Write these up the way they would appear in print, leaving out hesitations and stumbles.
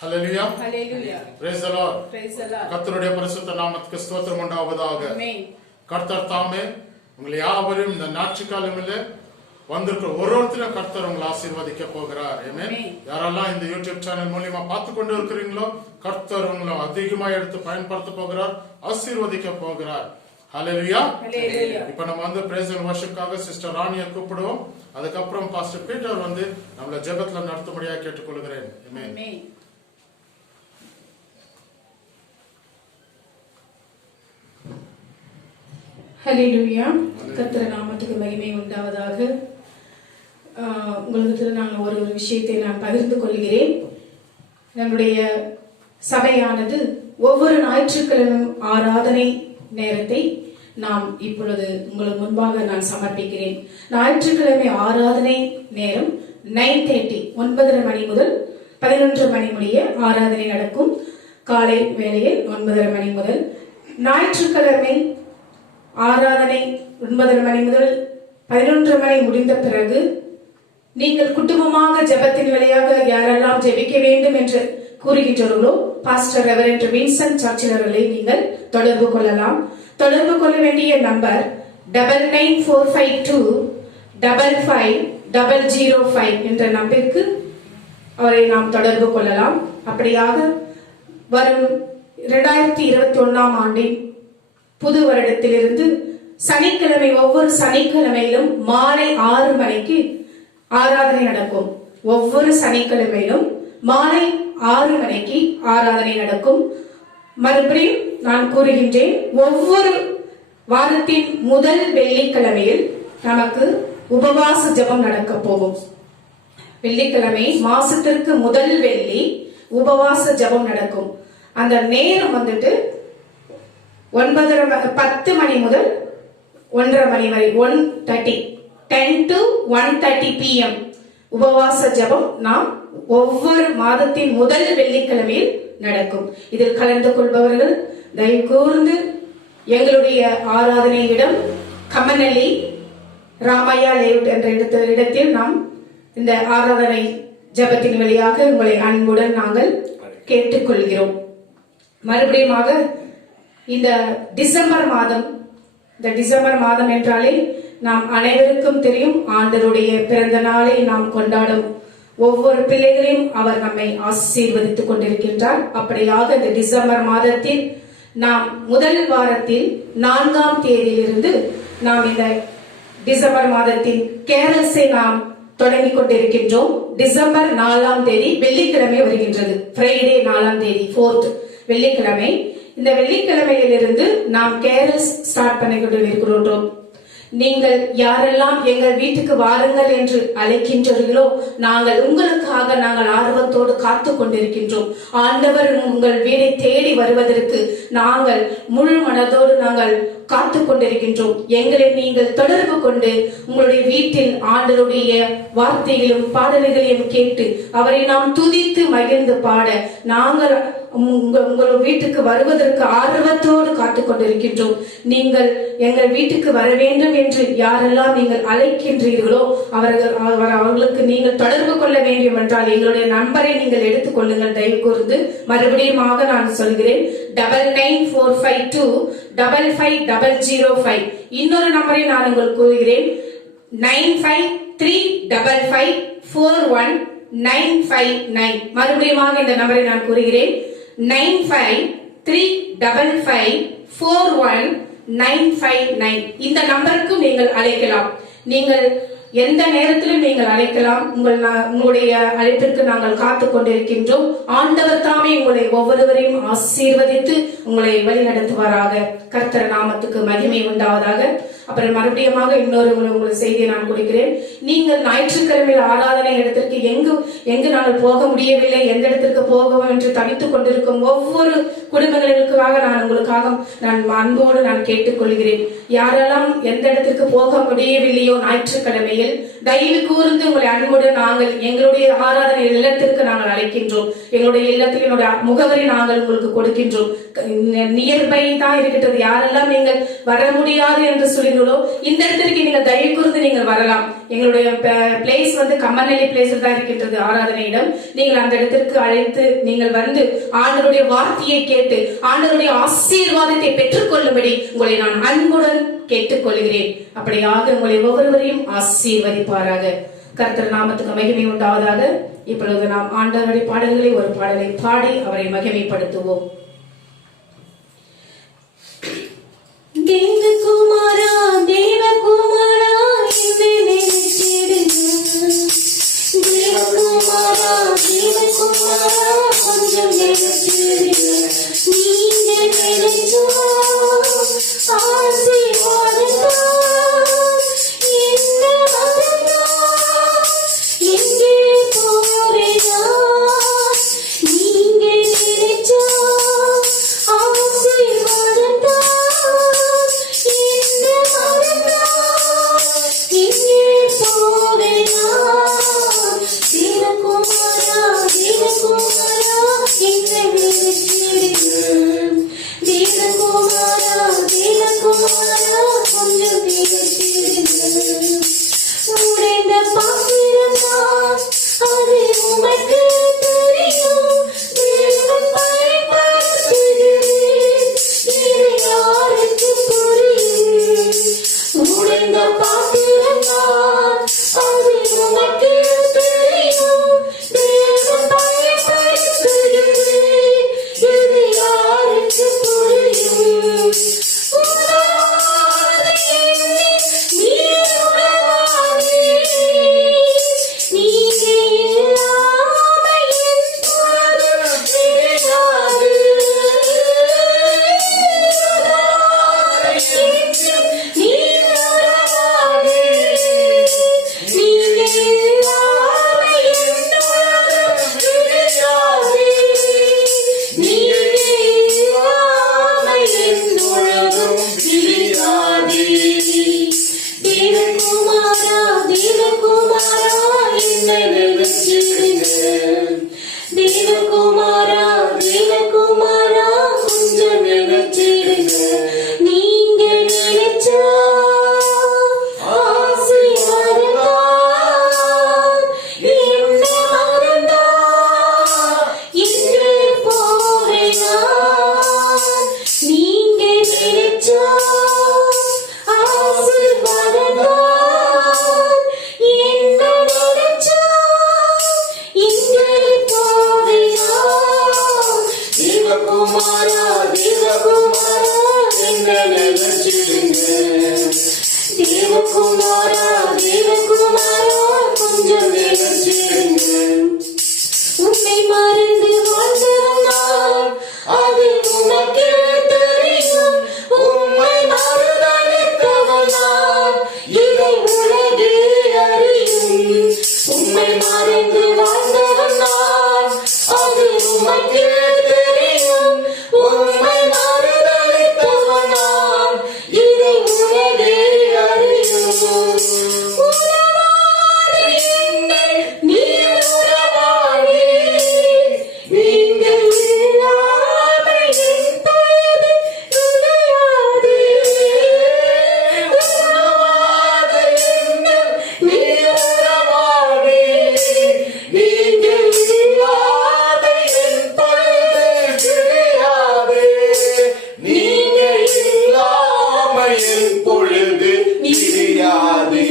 Hallelujah. Hallelujah. Praise the Lord. Praise the Lord. கர்த்தருடைய பரிசுத்த நாமத்துக்கு ஸ்தோத்திரம் உண்டாவதாக. Amen. கர்த்தர் தாமே உங்களை யாவரையும் இந்த ஞாயிற்றுக்கிழமையிலே வந்திருக்கிற ஒருத்தரையும் கர்த்தர் உங்களை ஆசீர்வதிக்க போகிறார். ஆமென். யாரெல்லாம் இந்த யூடியூப் சேனல் மூலமா பார்த்து கொண்டு இருக்கிறீங்களோ கர்த்தர் உங்களை அதிகமா எடுத்து பயன்படுத்த போகிறார், ஆசீர்வதிக்க போகிறார். ஹல்லேலூயா. இப்ப நம்ம வந்து பிரேஸ் அண்ட் வர்ஷிப்காக சிஸ்டர் ராணியை கூப்பிடுவோம். அதுக்கப்புறம் பாஸ்டர் பீட்டர் வந்து நம்மள ஜெபத்துல நடத்தும்படியா கேட்டுக்கொள்கிறேன். ஆமென். ஹல்லேலூயா. கர்த்தர் நாமத்துக்கு மகிமை உண்டாவதாக. உங்களுக்கு நான் ஒரு விஷயத்தை நான் பகிர்ந்து கொள்கிறேன். நம்முடைய சபையானது ஒவ்வொரு ஞாயிற்றுக்கிழமையும் ஆராதனை நேரத்தை நாம் இப்பொழுது உங்களுக்கு முன்பாக நான் சமர்ப்பிக்கிறேன். ஞாயிற்றுக்கிழமை ஆராதனை நேரம் 9:30 9:30 மணி முதல் 11 மணி முடிய ஆராதனை நடக்கும். காலை வேளையில் 9:30 மணி முதல். ஞாயிற்றுக்கிழமை ஆராதனை 9:30 மணி முதல் 11 மணி முடிந்த பிறகு நீங்கள் குடும்பமாக ஜெபத்தின் வழியாக யாரெல்லாம் ஜெபிக்க வேண்டும் என்று கூறுகின்றீர்களோ பாஸ்டர் ரெவரண்ட் வின்சென்ட் சர்ச்சில் அவர்களை நீங்கள் தொடர்பு கொள்ளலாம். தொடர்பு கொள்ள வேண்டிய நம்பர் 9945255005 என்ற நம்பருக்கு அவரை நாம் தொடர்பு கொள்ளலாம். அப்படியாக வரும் 2021 ஆண்டின் புது வருடத்திலிருந்து சனிக்கிழமை ஒவ்வொரு சனிக்கிழமையிலும் மாலை 6 மணிக்கு ஆராதனை நடக்கும். ஒவ்வொரு சனிக்கிழமையிலும் மாலை 6 மணிக்கு ஆராதனை நடக்கும். மறுபடியும் நான் கூறுகின்றேன், ஒவ்வொரு வாரத்தின் முதல் வெள்ளிக்கிழமையில் நமக்கு உபவாச ஜெபம் நடக்க போகும். வெள்ளிக்கிழமை மாசத்திற்கு முதல் வெள்ளி உபவாச ஜெபம் நடக்கும். அந்த நேரம் வந்துட்டு 10 மணி முதல் 1:30 மணி வரை 10 to 1:30 PM உபவாச ஜெபம் நாம் ஒவ்வொரு மாதத்தின் முதல் வெள்ளிக்கிழமையில் நடக்கும். இதில் கலந்து கொள்பவர்கள் தயவு கூர்ந்து எங்களுடைய ஆராதனை இடம் கமநல்லி ராமையா லேஅவுட் என்ற இடத்தில் நாம் இந்த ஆராதனை ஜெபத்தின் வழியாக உங்களை அன்புடன் நாங்கள் கேட்டுக்கொள்கிறோம். மறுபடியுமாக இந்த டிசம்பர் மாதம் என்றாலே நாம் அனைவருக்கும் தெரியும், ஆண்டவருடைய பிறந்த நாளை நாம் கொண்டாடும் ஒவ்வொரு பிள்ளைகளையும் அவர் நம்மை ஆசீர்வதித்துக் கொண்டிருக்கின்றார். அப்படியாக இந்த டிசம்பர் மாதத்தில் நாம் முதல் வாரத்தில் 4ஆம் தேதியிலிருந்து நாம் இந்த டிசம்பர் மாதத்தின் கேரல்ஸை நாம் தொடங்கி கொண்டிருக்கின்றோம். டிசம்பர் 4ஆம் தேதி வெள்ளிக்கிழமை வருகின்றது. ஃப்ரைடே 4ஆம் தேதி 4th வெள்ளிக்கிழமை. இந்த வெள்ளிக்கிழமையிலிருந்து நாம் கேரல்ஸ் ஸ்டார்ட் பண்ணி கொண்டிருக்கிறோம். நீங்கள் யாரெல்லாம் எங்கள் வீட்டுக்கு வாருங்கள் என்று அழைக்கின்றீர்களோ நாங்கள் உங்களுக்காக நாங்கள் ஆர்வத்தோடு காத்து கொண்டிருக்கின்றோம். ஆண்டவர் உங்கள் வீடை தேடி வருவதற்கு நாங்கள் முழு மனதோடு நாங்கள் காத்து கொண்டிருக்கின்றோம். எங்களை நீங்கள் தொடர்பு கொண்டு உங்களுடைய வீட்டில் ஆண்டவருடைய வார்த்தைகளும் பாடல்களையும் கேட்டு அவரை நாம் துதித்து மகிழ்ந்து பாட நாங்கள் உங்கள் வீட்டுக்கு வருவதற்கு ஆர்வத்தோடு காத்து கொண்டிருக்கின்றோம். நீங்கள் எங்கள் வீட்டுக்கு வர வேண்டும் என்று யாரெல்லாம் நீங்கள் அழைக்கின்றீர்களோ அவர்களுக்கு நீங்கள் தொடர்பு கொள்ள வேண்டும் என்றால் எங்களுடைய நம்பரை நீங்கள் எடுத்துக் கொள்ளுங்கள். தயவு கூர்ந்து மறுபடியும் நான் சொல்கிறேன், 9945255005. இன்னொரு நம்பரை நான் உங்களுக்கு கூறுகிறேன், 9535541959. மறுபடியும் இந்த நம்பரை நான் கூறுகிறேன், 9535541959. இந்த நம்பருக்கு நீங்கள் அழைக்கலாம். நீங்கள் எந்த நேரத்திலும் நீங்கள் அழைக்கலாம். உங்களுடைய அழைப்பிற்கு நாங்கள் காத்து கொண்டிருக்கின்றோம். ஆண்டவர் தாமே உங்களை ஒவ்வொருவரையும் ஆசீர்வதித்து உங்களை வழிநடத்துவாராக. கர்த்தர் நாமத்துக்கு மகிமை உண்டாவதாக. அப்புறம் மறுபடியும் இன்னொரு உங்களுக்கு செய்தியை நான் கொடுக்கிறேன். நீங்கள் ஞாயிற்றுக்கிழமையில் ஆராதனை இடத்திற்கு எங்கு நாங்கள் போக முடியவில்லை, எந்த இடத்திற்கு போகவும் என்று தவித்துக் கொண்டிருக்கும் ஒவ்வொரு குடும்பங்களுக்காக நான் அன்போடு நான் கேட்டுக்கொள்கிறேன். யாரெல்லாம் எந்த இடத்திற்கு போக முடியவில்லையோ ஞாயிற்றுக்கிழமையில் தயவு கூர்ந்து உங்களை அன்போடு நாங்கள் எங்களுடைய ஆராதனை இல்லத்திற்கு நாங்கள் அழைக்கின்றோம். எங்களுடைய இல்லத்தில் என்னுடைய முகவரி நாங்கள் உங்களுக்கு கொடுக்கின்றோம். நியர்பை தான் இருக்கிறது. யாரெல்லாம் நீங்கள் வர முடியாது என்று சொல்லி வருகிறீர்களோ இந்த இடத்திற்கு நீங்கள் தயவு கூர்ந்து நீங்கள் வரலாம். எங்களுடைய பிளேஸ் வந்து கம்மநெல்லி பிளேஸில் தான் இருக்கின்றது ஆராதனை இடம். நீங்கள் அந்த இடத்திற்கு அழைத்து நீங்கள் வந்து ஆண்டவருடைய வார்த்தையை கேட்டு ஆண்டவருடைய ஆசீர்வாதத்தை பெற்றுக்கொள்ளும்படி உங்களை நான் அன்புடன் கேட்டுக்கொள்கிறேன். அப்படியாக உங்களை ஒவ்வொருவரையும் ஆசீர்வதிப்பாராக. கர்த்தர் நாமத்துக்கு மகிமை உண்டாவதாக. இப்பொழுது நாம் ஆண்டவருடைய பாடல்களை ஒரு பாடலை பாடி அவரை மகிமைப்படுத்துவோம். தேவகுமாரா தேவகுமாரா என்னை நினைத்திடுங்க. தேவகுமாரா தேவகுமாரா கொஞ்சம் நினைத்திடுங்க. நீங்க நினைச்சா ஆசீர்வாதத்தா என்ன வந்தா எங்கே போவேனா. நீங்க நினைச்சா ஆசீர்வாதத்தா என்ன வந்தா எங்கே போவேனா. தேவகுமாரா தேவகுமாரா என்னை நினைத்திடுங்க. தேவகுமாரா தேவகுமாரா கொஞ்சம் நினைத்திடுங்க. உடைந்த பாத்திரம்தான் அது உமக்கு தெரியும். தேவன் பயன்படுத்துகிறேன் இது யாருக்கு புரியும். உடைந்த பாத்திரம்தான் அது உமக்கு தெரியும். தேவன் பயன்படுத்துகிறேன் இது யாருக்கு புரியும். தேவகுமாரா தேவகுமாரா என்னை நினைச்சிடுங்க. தேவகுமாரா தேவகுமாரா கொஞ்சம் நினைச்சிடுங்க. நீங்க நினைச்சா ஆசீர்வாதத்தா என்ன மறந்தா எங்கே போவேனா. நீங்க நினைச்சா ஆசீர்வாதத்தா என்ன நினைச்சா எங்கே போவேனா. தேவகுமாரா தேவகுமாரா என்னை நினைச்சிடுங்க. தேவகுமாரா தேவகுமாரா கொஞ்சம் நினைச்சிடுங்க. உன்னை மறந்து வாழ்ந்தவன் நான் அது உனக்கே தெரியும். உம்மை மறுதலித்தவன் நான் இதை உலகே அறியும். உம்மை மறந்து வாழ்ந்தவன் நான் அது உமக்கே தெரியும். உம்மை மறுதலித்தவன் நான் இதை உலகே அறியும். உறவாடி என்னை நீ உறவாடி. நீங்கள் இல்லாத என் பொழுது கிடையாது. உறவாட என்னை நீ உறவாடி. நீங்கள் இல்லாத என் பொழுது கிடையாது. நீங்கள் இல்லாம என் பொழுது கிடையாது.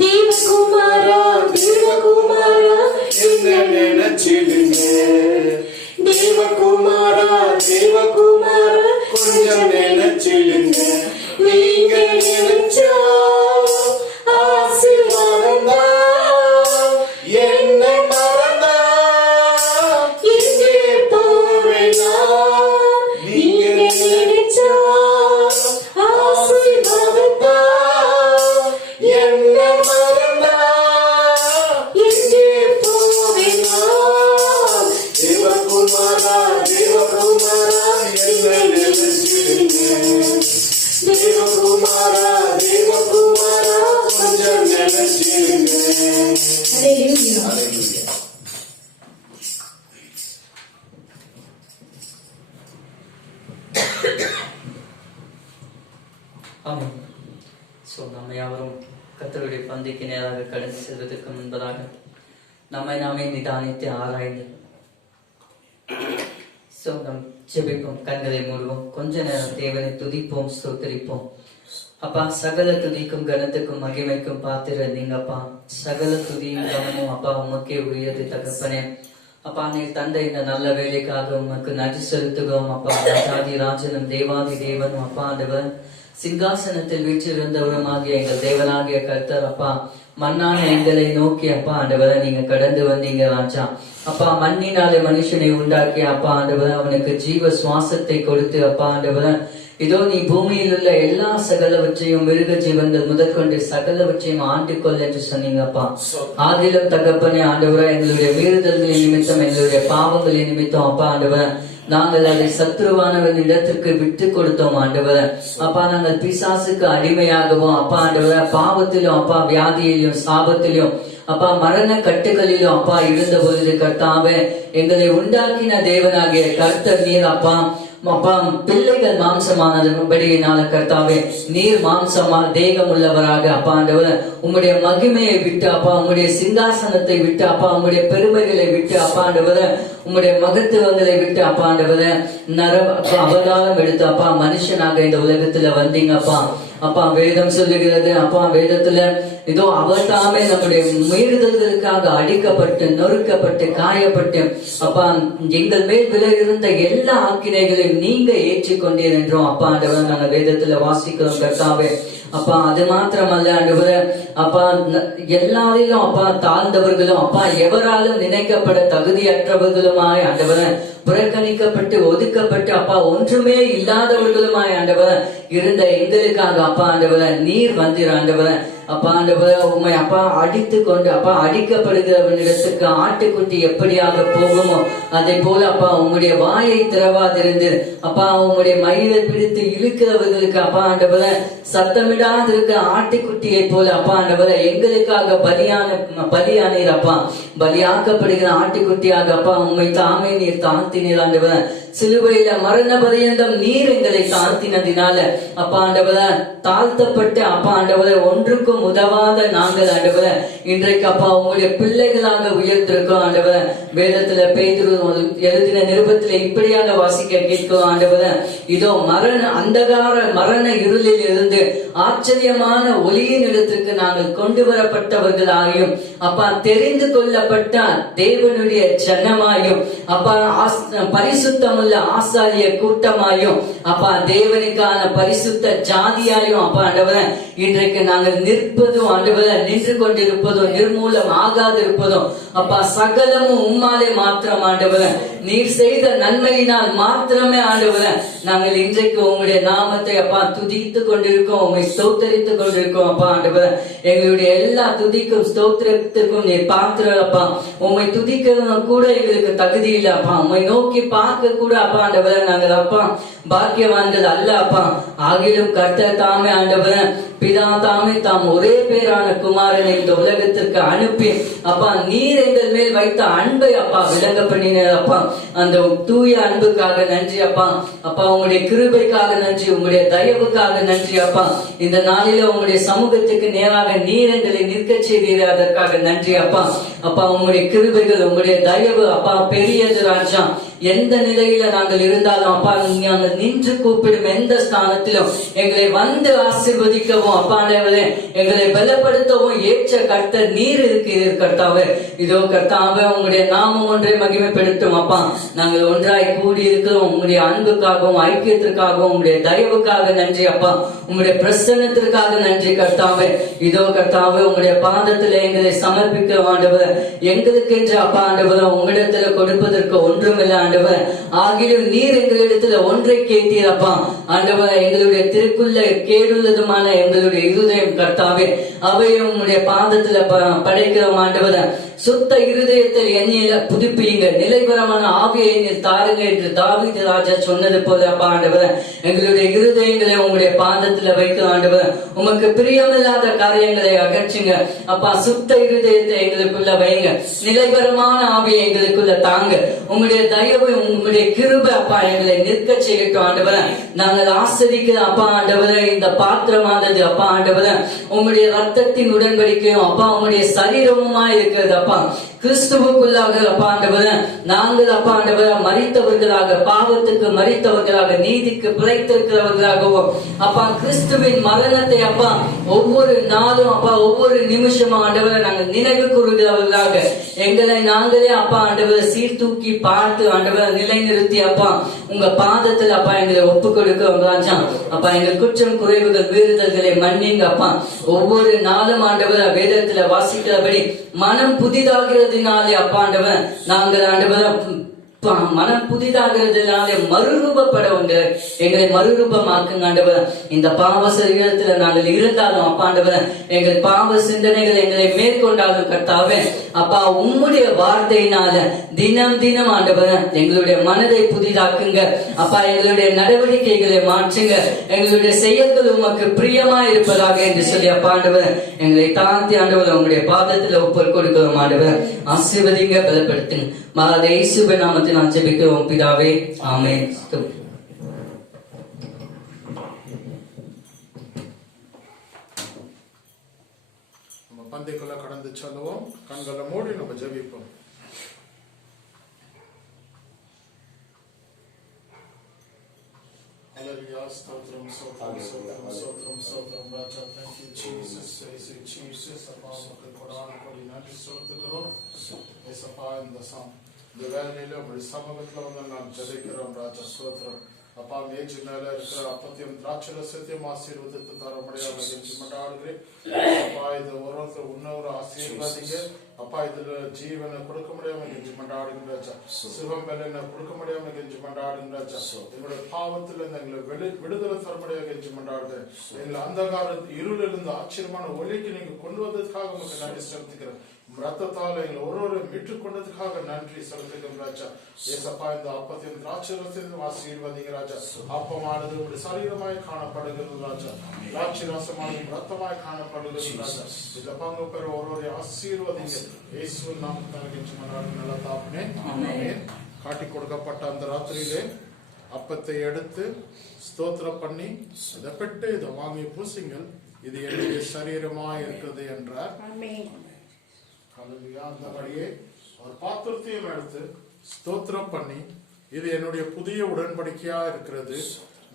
தேவகுமாரா தேவகுமாரா என்னை நினைச்சிடுங்க. தேவகுமாரா தேவகுமாரா கொஞ்சம் நினைச்சிடுங்க. நீங்க நினைச்சா ஆசீர்வாதந்தா என்னை மறந்தா எங்கே போவேனா. நீங்க நினைச்சா ஆசீர்வாதந்தா என்னை மறந்தா எங்கே போவேனா. தேவகுமாரா தேவகுமாரா என்னை நினைச்சிடுங்க. தேவகுமாரா தேவகுமாரா கொஞ்சம் நினைச்சிடுங்க. Hallelujah. ஆமாம். கர்த்தருடைய பந்திக்கு நேராக கடந்து செல்வதற்கு முன்பதாக நம்மை நாமே நிதானித்து ஆராய்ந்து நம் ஜெபிப்போம். கண்களை மூடுவோம். கொஞ்ச நேரம் தேவனை துதிப்போம், ஸ்தோத்திரிப்போம். அப்பா, சகல துதிக்கும் கனத்துக்கும் மகிமைக்கும் பாத்திர நீங்கப்பா. சகல துதியும் கனமும் அப்பா உமக்கே உரியது தகப்பனே. அப்பா, நீர் தந்த இந்த நல்ல வேலைக்காக உமக்கு நன்றி செலுத்துகிறோம் அப்பா. ராஜாதி ராஜனும் தேவாதி தேவனும் அப்பா ஆண்டவர் சிங்காசனத்தில் வீற்றிருந்தவருமாகிய எங்கள் தேவனாகிய கர்த்தர் அப்பா, மண்ணான எங்களை நோக்கி அப்பா ஆண்டவரை நீங்க கடந்து வந்தீங்க ராஜா. அப்பா, மண்ணினாலே மனுஷனை உண்டாக்கி அப்பா ஆண்டவர் அவனுக்கு ஜீவ சுவாசத்தை கொடுத்து அப்பா ஆண்டவர் இதோ நீ பூமியில் உள்ள எல்லா சகலவற்றையும் மிருக ஜீவன்கள் முதற்கொண்டு சகலவற்றையும் ஆண்டு கொள் என்று சொன்னீங்கப்பா. ஆதிலும் தகப்பனே ஆண்டவரை எங்களுடைய மீறுதல்களின் நிமித்தம் எங்களுடைய பாவங்களின் நிமித்தம் அப்பா ஆண்டவர் நாங்கள் அதை சத்ருவானவன் இடத்திற்கு விட்டு கொடுத்தோம் ஆண்டவர. அப்பா, நாங்கள் பிசாசுக்கு அடிமையாகவும் அப்பா ஆண்டவர பாவத்திலும் அப்பா வியாதியிலும் சாபத்திலும் அப்பா மரண கட்டுகளிலும் அப்பா இருந்த பொழுது கர்த்தாவே எங்களை உண்டாக்கின தேவனாகிய கர்த்தர் நீர் அப்பா அப்பா பிள்ளைகள் மாம்சமானதுபடியினால கர்த்தாவே நீர் மாம்சமா தேகம் உள்ளவராக அப்பா ஆண்டவர உம்முடைய மகிமையை விட்டு அப்பா உம்முடைய சிங்காசனத்தை விட்டு அப்பா உம்முடைய பெருமைகளை விட்டு அப்பா ஆண்டவர உம்முடைய மகத்துவங்களை விட்டு அப்பா ஆண்டவர அவதாரம் எடுத்து அப்பா மனுஷனாக இந்த உலகத்துல வந்தீங்கப்பா. அப்பா, வேதம் சொல்லுகிறது அப்பா வேதத்துல இதோ அவர் தாமே நம்முடைய மீறுதல்களுக்காக அடிக்கப்பட்டு நொறுக்கப்பட்டு காயப்பட்டு அப்பா எங்கள் மேல் விலை இருந்த எல்லா ஆக்கினைகளையும் நீங்க ஏற்றுக்கொண்டீர் என்றோம் அப்பா ஆண்டவர் நாங்க வேதத்துல வாசிக்கிறோம் கர்த்தாவே. அப்பா, அது மாத்திரமல்ல ஆண்டவர அப்பா எல்லாரிலும் அப்பா தாழ்ந்தவர்களும் அப்பா எவராலும் நினைக்கப்பட தகுதியற்றவர்களுமாய் ஆண்டவர புறக்கணிக்கப்பட்டு ஒதுக்கப்பட்டு அப்பா ஒன்றுமே இல்லாதவர்களுமாய் ஆண்டவர இருந்த எங்களுக்காக அப்பா ஆண்டவர நீர் வந்தீர் ஆண்டவர. அப்பா ஆண்டவர உண்மை அப்பா அடித்து கொண்டு அப்பா அடிக்கப்படுகிறவனிடத்துக்கு ஆட்டுக்குட்டி எப்படியாக போகுமோ அதை போல அப்பா உங்களுடைய வாயை திறவாதிருந்து அப்பா உங்களுடைய மயிலை பிடித்து இழுக்கிறவர்களுக்கு அப்பா ஆண்டவர சத்தமிடாதிருக்க ஆட்டுக்குட்டியை போல அப்பா ஆண்டவர எங்களுக்காக பலியானீர் அப்பா. பலியாக்கப்படுகிற ஆட்டுக்குட்டியாக அப்பா உண்மை தாமே நீர் தாழ்த்தினீர் ஆண்டவர. சிலுவையில மரண பரியந்தம் நீர் எங்களை தாழ்த்தினதினால அப்பா ஆண்டவர தாழ்த்தப்பட்டு அப்பா ஆண்டவர ஒன்றுக்கும் உதவாத நாங்கள் ஆண்டவர இன்றைக்கு அப்பா உங்களுடைய பிள்ளைகளாக உயர்ந்திருக்கோம் ஆண்டவர. வேதத்துல பேதுரு எழுதின நிருபத்துல இப்படியாக வாசிக்க கேட்கிறோம் ஆண்டவர. இதோ அந்தகார மரண இருளில் இருந்து ஆச்சரியமான ஒளியின் இடத்திற்கு நாங்கள் கொண்டு வரப்பட்டவர்களாயும் அப்பா தெரிந்து கொள்ளப்பட்ட தேவனுடைய ஜனமாயும் அப்பா பரிசுத்தமுள்ள ஆசாரிய கூட்டமாயும் அப்பா தேவனுக்கான பரிசுத்த ஜாதியாயும் அப்பா ஆண்டவர இன்றைக்கு நாங்கள் நிற்பதும் ஆண்டவர நின்று கொண்டிருப்பதும் நிர்மூலம் ஆகாதிருப்பதும் அப்பா சகலமும் உம்மாலே மாத்திரம் ஆண்டவர நீர் செய்த நன்மையினால் மாத்திரமே ஆண்டவர நாங்கள் இன்றைக்கு உங்களுடைய நாமத்தை அப்பா துதித்து கொண்டிருக்கோம், உண்மை ஸ்தோத்தரித்துக் கொண்டிருக்கோம் அப்பா ஆண்டவர. எங்களுடைய எல்லா துதிக்கும் ஸ்தோத்திரத்திற்கும் நீர் பாத்திரம் அப்பா. உண்மை துதிக்கிறது கூட எங்களுக்கு தகுதி இல்லை அப்பா. உண்மை நோக்கி பார்க்க கூட அப்பா ஆண்டவர நாங்கள் அப்பா பாக்கியவான்கள் அல்ல அப்பா. ஆகிலும் கர்த்தர் தாமே ஆண்டவர பிதா தாமே தாம் ஒரே பேரான குமாரனை இந்த உலகத்திற்கு அனுப்பி அப்பா நீர் எங்கள் மேல் வைத்த அன்பை அப்பா விளங்க பண்ணினார் அப்பா. அந்த தூய அன்புக்காக நன்றி அப்பா. அப்பா உங்களுடைய கிருபைக்காக நன்றி, உங்களுடைய தயவுக்காக நன்றி அப்பா. இந்த நாளில உங்களுடைய சமூகத்துக்கு நேராக நீர் எங்களை நிற்க செய்தீர், அதற்காக நன்றி அப்பா. அப்பா உங்களுடைய கிருபைகள் உங்களுடைய தயவு அப்பா பெரியது ராஜா. எந்த நிலையில நாங்கள் இருந்தாலும் அப்பா நாங்கள் நின்று கூப்பிடும் எந்த ஸ்தானத்திலும் எங்களை வந்து ஆசீர்வதிக்கவும் அப்பா எங்களை பலப்படுத்தவும் ஏற்ற கர்த்தர் நீர் இருக்கிறீர் கர்த்தாவே. இதோ கர்த்தாவே உங்களுடைய நாமம் ஒன்றை மகிமைப்படுத்தும் அப்பா. நாங்கள் ஒன்றாய் கூடி இருக்கிறோம் உங்களுடைய அன்புக்காகவும் ஐக்கியத்திற்காகவும் உங்களுடைய தயவுக்காக நன்றி அப்பா. உங்களுடைய பிரசன்னத்திற்காக நன்றி கர்த்தாவே. இதோ கர்த்தாவே உங்களுடைய பாதத்துல எங்களை சமர்ப்பிக்க ஆண்டவர். எங்களுக்கு என்று அப்பா ஆண்டவர் உங்களிடத்துல கொடுப்பதற்கு ஒன்றுமில்லை ஆண்டவர். ஆகிலும் நீர் எங்களிடத்துல ஒன்றை கேட்டீர் அப்பா ஆண்டவர். எங்களுடைய திருக்குள்ள கேடுள்ளதுமான எங்களுடைய இருதயம் கர்த்தாவே அவையும் உங்களுடைய பாதத்துல படைக்கிறோம் ஆண்டவர். சுத்த இருதயத்தில் என்னையில புதுப்பியுங்க, நிலைவரமான ஆவியை என்னில் தாருங்க என்று தாவீது ராஜா சொன்னது போல அப்பா ஆண்டவரே, எங்களுடைய இருதயங்களை உங்களுடைய பாதத்துல வைக்க ஆண்டவரே, உமக்கு பிரியமில்லாத காரியங்களை அகற்றுங்க அப்பா. சுத்த இருதயத்தை எங்களுக்குள்ள வைங்க, நிலைவரமான ஆவியை எங்களுக்குள்ள தாங்க. உங்களுடைய தயவு உங்களுடைய கிருபை அப்பா எங்களை நிற்க செய்யட்டும் ஆண்டவரே. நாங்கள் ஆசரிக்கிற அப்பா ஆண்டவரே இந்த பாத்திரமானது அப்பா ஆண்டவரே உங்களுடைய ரத்தத்தின் உடன்படிக்கையும் அப்பா உங்களுடைய சரீரமுமா இருக்கிறது அப்பா. கிறிஸ்துவுக்குள்ளாக அப்பா ஆண்டவரே நாங்கள் அப்பா ஆண்டவரே மரித்தவர்களாக, பாவத்துக்கு மரித்தவர்களாக, நீதிக்கு பிழைத்திருக்கிறவர்களாகவும் அப்பா கிறிஸ்துவின் மரணத்தை அப்பா ஒவ்வொரு நாளும் அப்பா ஒவ்வொரு நிமிஷமும் ஆண்டவரை நாங்கள் நினைவு கூறுகிறவர்களாக எங்களை நாங்களே அப்பா ஆண்டவரை சீர்தூக்கி பார்த்து ஆண்டவரை நிலைநிறுத்தி அப்பா உங்க பாதத்தில் அப்பா எங்களை ஒப்பு கொடுக்கிறோம் ராஜா. அப்பா எங்கள் குற்றம் குறைவுகள் மீறுதல்களை மன்னிங்க அப்பா. ஒவ்வொரு நாளும் ஆண்டவரை வேதத்துல வாசிக்கிறபடி மனம் புதிதாகிறதுனாலே அப்பா ஆண்டவர் நாங்கள் ஆண்டவர் மனம் புதிதாகிறதுனாலே மறுரூபப்பட உண்டு. எங்களை மறுரூபமாக்குங்க ஆண்டவர். இந்த பாவ சரீரத்துல நாங்கள் இருந்தாலும் அப்பா ஆண்டவர் எங்கள் பாவ சிந்தனைகள் எங்களை மேற்கொண்டாலும் கர்த்தாவே அப்பா உம்முடைய வார்த்தையினால தினம் தினம் ஆண்டவர் எங்களுடைய மனதை புதிதாக்குங்க அப்பா. எங்களுடைய நடவடிக்கைகளை மாற்றுங்க, எங்களுடைய செயல்கள் உமக்கு பிரியமா இருப்பதாக என்று சொல்லி அப்பா ஆண்டவர் எங்களை தாழ்த்தி ஆண்டவர் உங்களுடைய பாதத்துல ஒப்பு கொடுக்கிறோம் ஆண்டவர். ஆசீர்வதிங்க, பலப்படுத்துங்க. மகாதே இயேசுவின் நாமத்தில் நான் ஜெபிக்கிறோம் பிதாவே, ஆமென். நம்ம பந்திக்குள்ள கடந்து செல்லுவோம். கண்களை மூடி நம்ம ஜெபிப்போம். Hallelujah, ஸ்தோத்திரம், ஸ்தோத்திரம், ஸ்தோத்திரம், ஸ்தோத்திரம், ஸ்தோத்திரம் ராஜா. Thank you Jesus, இயேசு Jesus. அப்பா உமக்கு கொடான கொடி நன்றி செலுத்துகிறோம். இயேசப்பா இந்த வேலையில உங்களுடைய சமூகத்துல வந்து நான் ஜெபிக்கிறோம் ராஜா. ஸ்தோத்திரம் அப்பா. மேஜி மேல இருக்கிற அப்பத்தையும் திராட்சரசத்தையும் ஆசீர்வதித்து தர முடியாத கொண்டாடுகிறேன் அப்பா. இது ஒருத்தர் இன்னொரு ஆசீர்வாதிங்க அப்பா. இதுல ஜீவனை கொடுக்க முடியாம கெஞ்சி கொண்டாடுங்க ராஜா. சிவம் பலனை கொடுக்க முடியாம கெஞ்சி கொண்டாடுங்க ராஜா. எங்களுடைய பாவத்துல இருந்து எங்களை விடுதலை தர முடியாம கெஞ்சி கொண்டாடுகிறேன். எங்களை அந்தகார இருளில் இருந்து ஆச்சரியமான ஒளிக்கு நீங்க கொண்டு வந்ததுக்காக உங்களுக்கு நன்றி செலுத்துக்கிறேன். ரத்தத்தால் எங்களை ஒரு மீட்டுக் கொண்டதுக்காக நன்றி செலுத்துகிறோம் ராஜா. ஏசப்பா இந்த அப்பத்தையும் திராட்சரசத்தையும் ஆசீர்வதிங்க ராஜா. அப்பமானது உங்களுடைய சரீரமாய் காணப்படுகிறது ராஜா. திராட்சரசமானது ரத்தமாய் காணப்படுகிறது ராஜா. இந்த பங்கு பெற ஒருவரை ஆசீர்வதிங்க இயேசுவின் நாமத்தில் கெஞ்சி கொண்டாடுங்க நல்ல தாப்பனே, ஆமென். காட்டி கொடுக்கப்பட்ட அந்த ராத்திரியிலே அப்பத்தை எடுத்து ஸ்தோத்திரம் பண்ணி இதை பெற்று இதை வாங்கி பூசிங்கள், இது என்னுடைய சரீரமாய் இருக்கிறது என்றார். அந்தபடியே ஒரு பாத்திரத்தையும் எடுத்து ஸ்தோத்திரம் பண்ணி இது என்னுடைய புதிய உடன்படிக்கையா இருக்கிறது,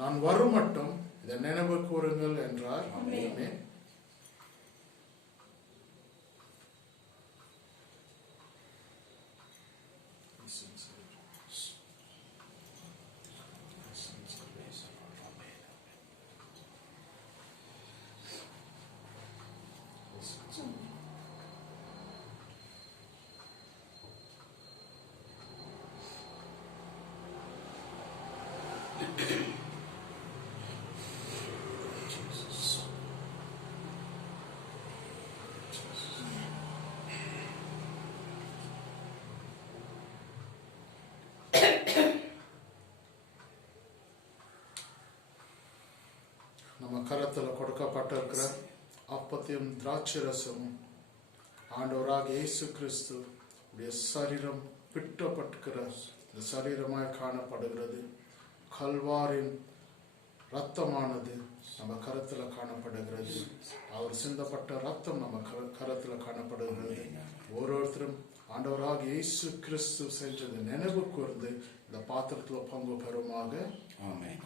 நான் வரும் மட்டும் இதை நினைவு கூறுங்கள் என்றார். ஆமென். நம்ம கரத்தில் கொடுக்கப்பட்டிருக்கிற அப்பத்தையும் திராட்சரசமும் ஆண்டவராக இயேசு கிறிஸ்து உடைய சரீரம் பிட்டப்பட்டிருக்கிற இந்த சரீரமாய் காணப்படுகிறது. கல்வாரின் ரத்தமானது நம்ம கரத்துல காணப்படுகிறது. அவர் சிந்தப்பட்ட ரத்தம் நம்ம கரத்துல காணப்படுகிறது. ஒருத்தரும் ஆண்டவராக இயேசு கிறிஸ்து செஞ்சது நினைவு கூர்ந்து இந்த பாத்திரத்துல பங்கு பெறுமாக. ஆமென்.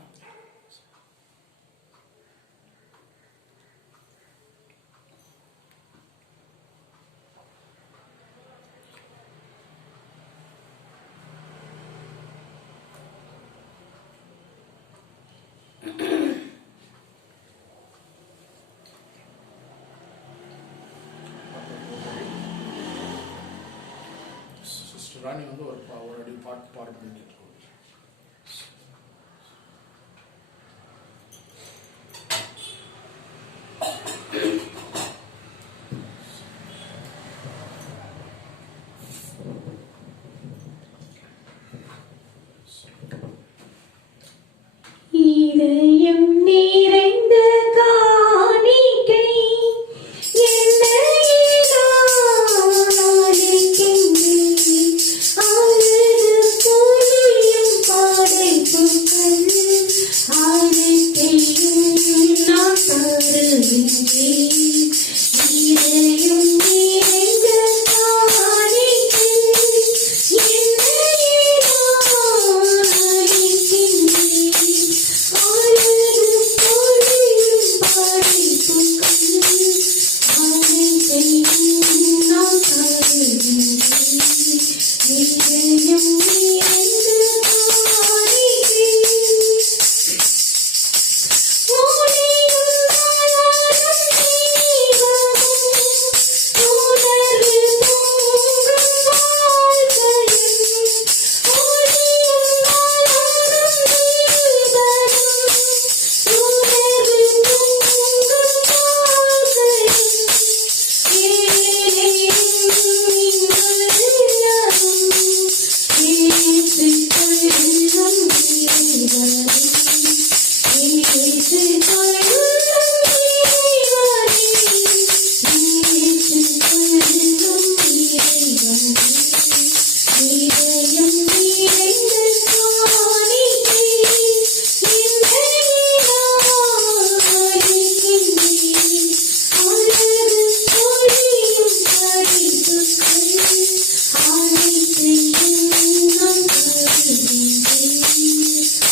ராணி வந்து ஒரு அடி பாட்டு பாடுறது இதயம் நிறைந்த காணிக்கை என்னை நான் அளிக்கின்றேன். அழுது பொழியும் படைப்புகள் அனைத்தையும் நான் தருகின்றேன். இதயம் நிறைந்த காணிக்கை என்னை நான் அளிக்கின்றேன். அழுது பொழியும் படைப்புகள் அனைத்தையும் நான் தருகின்றேன். இதயம் நிறைந்த காணிக்கை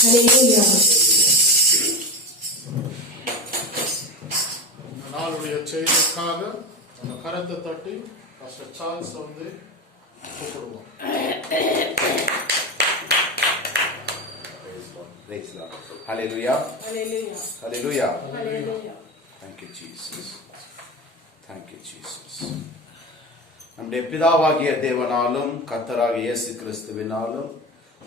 Hallelujah. இந்த நாளுடைய செய்திக்காக அந்த கரத்தை தட்டி பாஸ்டர் சார்ல்ஸ் வந்து கூப்பிடுவோம். Praise Lord. Hallelujah. Hallelujah. Hallelujah. Hallelujah. Thank you, Jesus. Thank you, Jesus. நம்முடைய பிதாவாகிய தேவனாலும் கர்த்தராகிய இயேசு கிறிஸ்துவினாலும்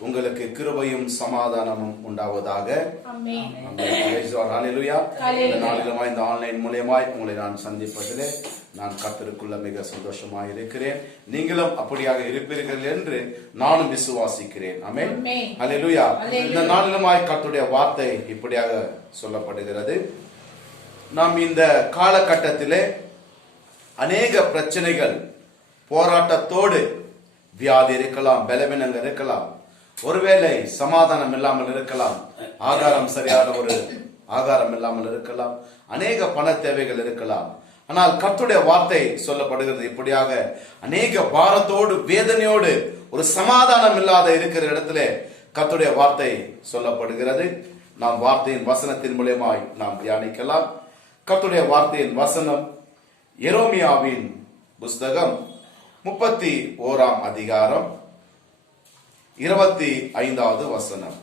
உங்களுக்கு கிருபையும் சமாதானமும் உண்டாவதாக. Amen. Praise Lord. Hallelujah. இந்த நாளிலுமாய் இந்த ஆன்லைன் மூலமாய் உங்களை நான் சந்திப்பதிலே நான் கர்த்தருக்குள்ள மிக சந்தோஷமாக இருக்கிறேன். நீங்களும் அப்படியாக இருப்பீர்கள் என்று நானும் விசுவாசிக்கிறேன். ஆமென். ஹல்லேலூயா. இந்த நாளிலுமாய் கர்த்தருடைய வார்த்தை இப்படியாக சொல்லப்படுகிறது. நாம் இந்த காலகட்டத்திலே அநேக பிரச்சனைகள், போராட்டத்தோடு, வியாதி இருக்கலாம், பலவீனங்கள் இருக்கலாம், ஒருவேளை சமாதானம் இல்லாமல் இருக்கலாம், ஆகாரம் சரியான ஒரு ஆகாரம் இல்லாமல் இருக்கலாம், அநேக பண தேவைகள் இருக்கலாம். ஆனால் கர்த்தருடைய வார்த்தை சொல்லப்படுகிறது இப்படியாக அநேக பாரத்தோடு, வேதனையோடு, ஒரு சமாதானம் இல்லாத இருக்கிற இடத்துல கர்த்தருடைய வார்த்தை சொல்லப்படுகிறது. நாம் வார்த்தையின் வசனத்தின் மூலமாய் நாம் தியானிக்கலாம். கர்த்தருடைய வார்த்தையின் வசனம் எரேமியாவின் புஸ்தகம் 31ஆம் அதிகாரம் 25வது வசனம்.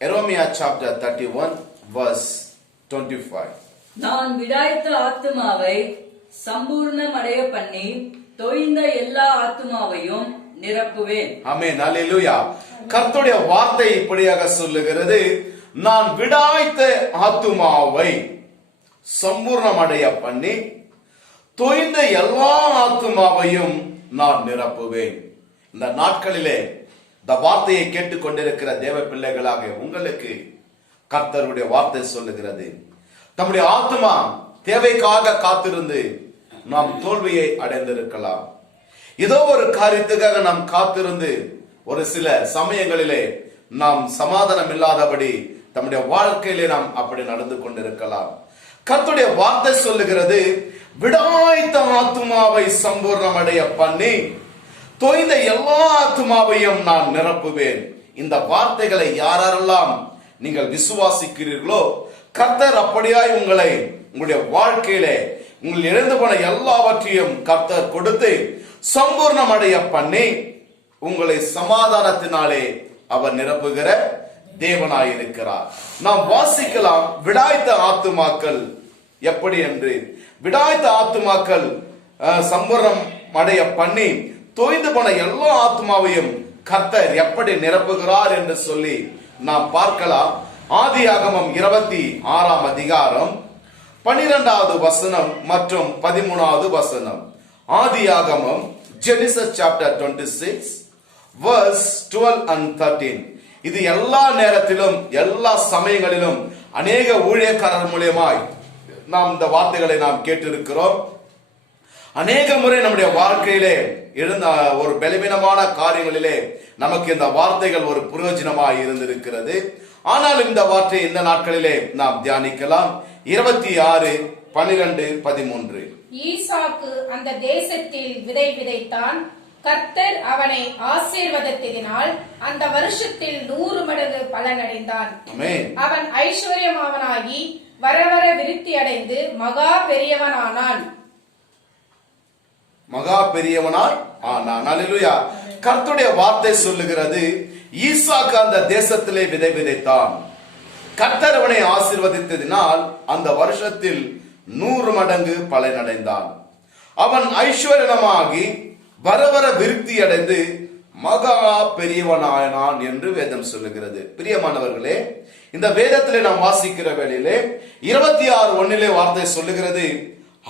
எரேமியா chapter 31 verse 25. நான் விடாய்த்த ஆத்துமாவை சம்பூர்ணமடைய பண்ணி தொய்ந்த எல்லா ஆத்துமாவையும் நிரப்புவேன். ஆமென். அல்லேலூயா. கர்த்தருடைய வார்த்தை இப்படியாக சொல்லுகிறது, நான் விடாய்த்த ஆத்துமாவை சம்பூர்ணமடைய பண்ணி தொய்ந்த எல்லா ஆத்துமாவையும் நான் நிரப்புவேன். இந்த நாட்களிலே இந்த வார்த்தையை கேட்டுக்கொண்டிருக்கிற தேவ பிள்ளைகளாக உங்களுக்கு கர்த்தருடைய வார்த்தை சொல்லுகிறது, நம்முடைய ஆத்துமா தேவைக்காக காத்திருந்து நாம் தோல்வியை அடைந்திருக்கலாம். ஏதோ ஒரு காரியத்துக்காக நாம் காத்திருந்து ஒரு சில சமயங்களிலே நாம் சமாதானம் இல்லாதபடி நம்முடைய வாழ்க்கையிலே நாம் அப்படி நடந்து கொண்டிருக்கலாம். கர்த்தருடைய வார்த்தை சொல்லுகிறது, விடாய்த்த ஆத்துமாவை சம்பூர்ணமடைய பண்ணி தொய்ந்த எல்லா ஆத்துமாவையும் நான் நிரப்புவேன். இந்த வார்த்தைகளை யாரெல்லாம் நீங்கள் விசுவாசிக்கிறீர்களோ கர்த்தர் அப்படியாய் உங்களை உங்களுடைய வாழ்க்கையிலே உங்கள் இழந்து போன எல்லாவற்றையும் கர்த்தர் கொடுத்து சம்பூர்ணமடைய பண்ணி உங்களை சமாதானத்தினாலே அவர் நிரப்புகிற தேவனாயிருக்கிறார். நாம் வாசிக்கலாம், விடாய்த்த ஆத்துமாக்கள் எப்படி என்று. விடாய்த்த ஆத்துமாக்கள் சம்பூர்ணம் அடைய பண்ணி தோய்ந்து போன எல்லா ஆத்மாவையும் கர்த்தர் எப்படி நிரப்புகிறார் என்று சொல்லி நாம் பார்க்கலாம். ஆதியாகமம் 26ஆம் அதிகாரம் 12வது வசனம் மற்றும் 13வது வசனம். ஆதியாகமம் Genesis chapter 26 verse 12 and 13. இது எல்லா நேரத்திலும் எல்லா சமயங்களிலும் அநேக ஊழியக்காரர் மூலியமாய் நாம் இந்த வார்த்தைகளை நாம் கேட்டிருக்கிறோம். அநேக முறை நம்முடைய வாழ்க்கையிலே எழுந்த ஒரு பலவீனமான காரியங்களிலே நமக்கு இந்த வார்த்தைகள் ஒரு பிரயோஜனமாய் இருந்திருக்கிறது. ஆனால் இந்த வார்த்தையை இந்த நாட்களிலே நாம் தியானிக்கலாம். 26:12-13. ஈசாக்கு அந்த தேசத்தில் விதை விதைத்தான். கர்த்தர் அவனை ஆசீர்வதித்ததினால் அந்த வருஷத்தில் 100 மடங்கு பலனடைந்தான். ஆமென். அவன் ஐஸ்வர்யமாவனாகி வர வர விருத்தி அடைந்து மகா பெரியவனானான். மகா பெரியவனாய் ஆனான். அல்லேலூயா. கர்த்தருடைய வார்த்தை சொல்லுகிறது, ஈசாக்கு அந்த தேசத்திலே விதை விதைத்தான். கர்த்தர் அவனை ஆசீர்வதித்ததினால் அந்த வருஷத்தில் 100 மடங்கு பலனடைந்தான். அவன் ஐஸ்வர்யமாகி வர வர விருத்தி அடைந்து மகா பெரியவனானான் என்று வேதம் சொல்லுகிறது. பிரியமானவர்களே, இந்த வேதத்திலே நாம் வாசிக்கிற வேளையிலே 26:1 வார்த்தை சொல்லுகிறது,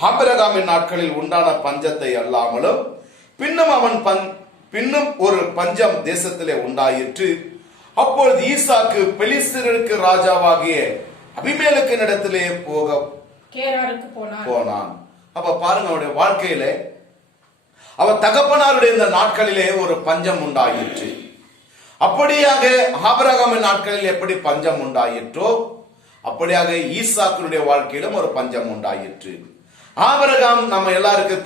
ஆபிரகாமின் நாட்களில் உண்டான பஞ்சத்தை அல்லாமலும் பின்னும் ஒரு பஞ்சம் தேசத்திலே உண்டாயிற்று. அப்பொழுது ஈசாக்கு பெலிஸ்தருக்கு ராஜாவாகிய அபிமெலேக்கின் இடத்திலே கேராருக்கு போனான். அப்ப பாருங்க, அவருடைய வாழ்க்கையில அவர் தகப்பனாருடைய இந்த நாட்களிலே ஒரு பஞ்சம் உண்டாயிற்று. அப்படியாக ஆபிரகாமின் நாட்களில் எப்படி பஞ்சம் உண்டாயிற்றோ அப்படியாக ஈசாக்கினுடைய வாழ்க்கையிலும் ஒரு பஞ்சம் உண்டாயிற்று. ஆபிரகாம் நம்ம எல்லாருக்கும்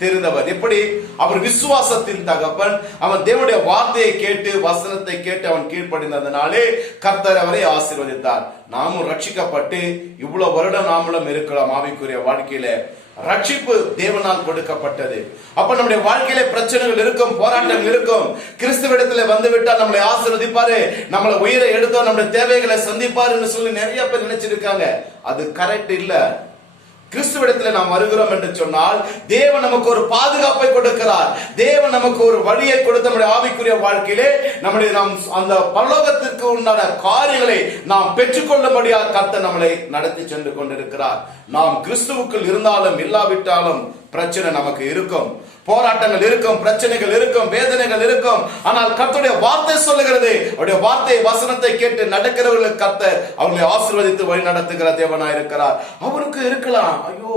தெரிந்தவர். எப்படி? அவர் விசுவாசத்தின் தகப்பன். அவன் தேவனுடைய வார்த்தையை கேட்டு வசனத்தை கேட்டு அவன் கீழ்ப்படிந்ததனாலே கர்த்தர் அவரை ஆசீர்வதித்தார். நாமும் ரட்சிக்கப்பட்டு இவ்வளவு வருடம் நாமளும் இருக்கலாம். ஆவிக்குரிய வாழ்க்கையில ரட்சிப்பு தேவனால் கொடுக்கப்பட்டது. அப்ப நம்முடைய வாழ்க்கையில பிரச்சனைகள் இருக்கும், போராட்டங்கள் இருக்கும். கிறிஸ்துவிடத்துல வந்து விட்டால் நம்மளை ஆசீர்வதிப்பாரு, நம்மளை உயிரை எடுத்தோம், நம்முடைய தேவைகளை சந்திப்பாருன்னு சொல்லி நிறைய பேர் நினைச்சிருக்காங்க. அது கரெக்ட் இல்ல. கிறிஸ்துவிடத்துல நாம் வருகிறோம் என்று சொன்னால் தேவன் நமக்கு ஒரு பாதுகாப்பை கொடுக்கிறார். தேவன் நமக்கு ஒரு வழியை கொடுத்து நம்முடைய ஆவிக்குரிய வாழ்க்கையிலே நம்முடைய நாம் அந்த பரலோகத்திற்கு உண்டான காரியங்களை நாம் பெற்றுக்கொள்ளும்படியாக கர்த்தர் நம்மளை நடத்தி சென்று கொண்டிருக்கிறார். நாம் கிறிஸ்துவுக்குள் இருந்தாலும் இல்லாவிட்டாலும் பிரச்சனை நமக்கு இருக்கும், போராட்டங்கள் இருக்கும், பிரச்சனைகள் இருக்கும், வேதனைகள் இருக்கும். ஆனால் கர்த்தருடைய வார்த்தை சொல்லுகிறது, அவருடைய வார்த்தை வசனத்தை கேட்டு நடக்கிறவர்களுக்கு கர்த்தர் அவர்களை ஆசீர்வதித்து வழி நடத்துகிற தேவனா இருக்கிறார். அவருக்கு இருக்கலாம், ஐயோ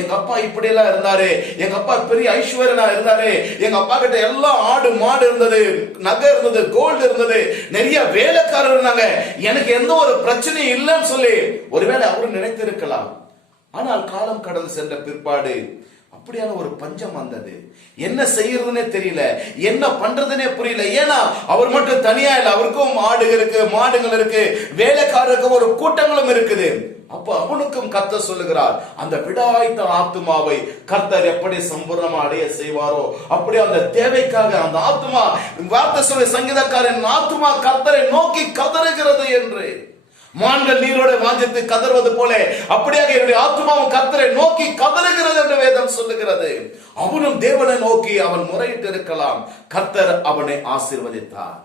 எங்க அப்பா இப்படி எல்லாம் இருந்தாரு, எங்க அப்பா பெரிய ஐஸ்வர்யனா இருந்தாரு, எங்க அப்பா கிட்ட எல்லாம் ஆடு மாடு இருந்தது, நகை இருந்தது, கோல்டு இருந்தது, நிறைய வேலைக்காரர் இருந்தாங்க, எனக்கு எந்த ஒரு பிரச்சனையும் இல்லைன்னு சொல்லி ஒருவேளை அவரு நினைத்திருக்கலாம். ஆனால் காலம் கடந்து சென்ற பிற்பாடு அப்படியான ஒரு பஞ்சம் வந்தது. என்ன செய்யறதுன்னே தெரியல, என்ன பண்றதுன்னே புரியல. ஏன்னா அவர் மட்டும் தனியா இல்ல, அவருக்கும் ஆடுகள் இருக்கு, மாடுகள் இருக்கு, வேலைக்காரருக்கு ஒரு கூட்டங்களும் இருக்குது. அப்ப அவனுக்கும் கர்த்தர் சொல்லுகிறார், அந்த விடாய்த்த ஆத்துமாவை கர்த்தர் எப்படி சம்பூர்ணமா அடைய செய்வாரோ அப்படி அந்த தேவைக்காக அந்த ஆத்துமா, வார்த்தை சொல்ல சங்கீதக்காரன் ஆத்துமா கர்த்தரை நோக்கி கதறுகிறது என்று. மான்கள் நீரோட வாஞ்சித்து கதறுவது போல அப்படியாக என்னுடைய ஆத்துமாவும் கர்த்தரை நோக்கி கதறுகிறது என்று வேதம் சொல்லுகிறது. அவனும் தேவனை நோக்கி அவன் முறையிட்டு இருக்கலாம். கர்த்தர் அவனை ஆசீர்வதித்தார்.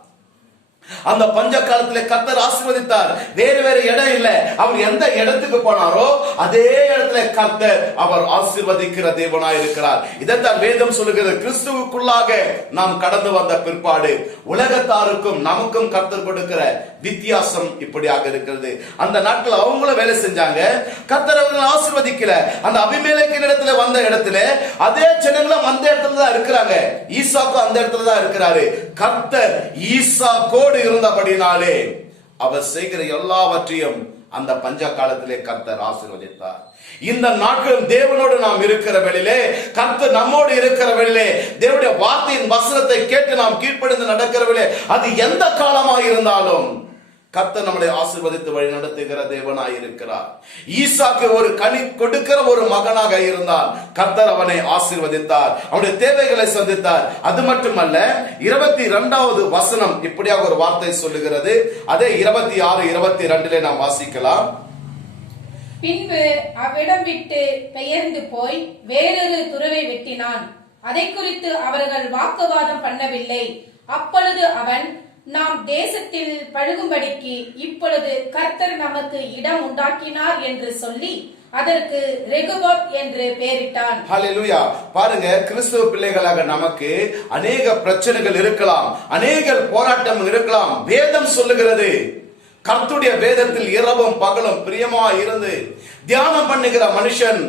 அந்த பஞ்ச காலத்திலே கர்த்தர் ஆசீர்வதித்தார். வேறு வேறு இடம் இல்ல, அவர் எந்த இடத்துக்கு போனாரோ அதே இடத்துல கர்த்தர் அவர் ஆசீர்வதிக்கிற தேவனாய் இருக்கிறார். இதைத்தான் வேதம் சொல்லுகிறது. கிறிஸ்துவுக்குள்ளாக நாம் கடந்து வந்த பிற்பாடு உலகத்தாருக்கும் நமக்கும் கர்த்தர் கொடுக்கிற வித்தியாசம் இப்படியாக இருக்கிறது. அந்த நாட்கள் அவங்களும் வேலை செஞ்சாங்க, கர்த்தர் அவங்களை ஆசீர்வதிக்கல. அந்த அபிமெலேக்கின் இடத்துல வந்த இடத்துல அதே ஜனங்களும் அந்த இடத்துல தான் இருக்கிறாங்க. ஈசாக்கும் அந்த இடத்துல தான் இருக்கிறாரு. கர்த்தர் ஈசாக்கோடு இருந்தபடினாலே அவர் செய்கிற எல்லாவற்றையும் அந்த பஞ்ச காலத்திலே கர்த்தர் ஆசீர்வதித்தார். இந்த நாட்களும் தேவனோடு நாம் இருக்கிற வேளையிலே, கர்த்தர் நம்மோடு இருக்கிற வேளையிலே, தேவனுடைய வார்த்தையின் வசனத்தை கேட்டு நாம் கீழ்ப்படிந்து நடக்கிற வேளையிலே, அது எந்த காலமாக இருந்தாலும் கர்த்தர் நம்மளை ஆசீர்வதித்து வழி நடத்துகிற தேவனாய் இருக்கிறார். ஈசாக்கு ஒரு கனி கொடுக்கிற ஒரு மகனாக இருந்தான். கர்த்தர் அவனை ஆசீர்வதித்தார், அவனுடைய தேவைகளை சந்தித்தார். அது மட்டுமல்ல, 22வது வசனம் இப்படியாக ஒரு வார்த்தை சொல்லுகிறது. அதே 26-22 நாம் வாசிக்கலாம். பின்பு அவ்விடம் விட்டு பெயர்ந்து போய் வேறொரு துறவை வெட்டினான். அதை குறித்து அவர்கள் வாக்குவாதம் பண்ணவில்லை. அப்பொழுது அவன், நாம் தேசத்தில் பழுகும்படிக்கு இப்பொழுது கர்த்தர் நமக்கு இடம் உண்டாக்கினார் என்று சொல்லி அதற்கு ரெகுபோத் என்று பெயரிட்டான். ஹalleluya. பாருங்க, கிறிஸ்துவ பிள்ளைகளாக நமக்கு அநேக பிரச்சனைகள் இருக்கலாம், அநேக போராட்டம் இருக்கலாம். வேதம் சொல்லுகிறது, கர்த்தருடைய வேதத்தில் இரவும் பகலும் பிரியமாய் இருந்து தியானம் பண்ணுகிற மனுஷன்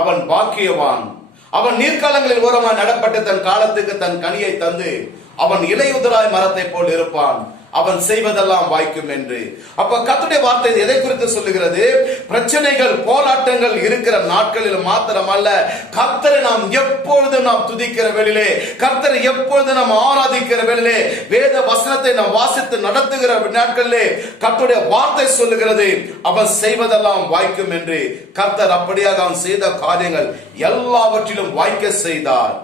அவன் பாக்கியவான். அவன் நீர்க்காலங்களில் ஓரமாய் நடப்பட்டு தன் காலத்துக்கு தன் கனியை தந்து அவன் இலையுதிராய் மரத்தை போல் இருப்பான். அவன் செய்வதெல்லாம் வாய்க்கும் என்று. அப்ப கர்த்தருடைய வார்த்தை எதை குறித்து சொல்லுகிறது? பிரச்சனைகள் போராட்டங்கள் இருக்கிற நாட்களில் மாத்திரமல்ல, கர்த்தரை நாம் எப்பொழுது நாம் துதிக்கிற வேளையிலே, கர்த்தரை எப்பொழுது நாம் ஆராதிக்கிற வேளையிலே, வேத வசனத்தை நாம் வாசித்து நடத்துகிற நாட்களிலே கர்த்தருடைய வார்த்தை சொல்லுகிறது அவன் செய்வதெல்லாம் வாய்க்கும் என்று. கர்த்தர் அப்படியாக அவன் செய்த காரியங்கள் எல்லாவற்றிலும் வாய்க்க செய்தார்.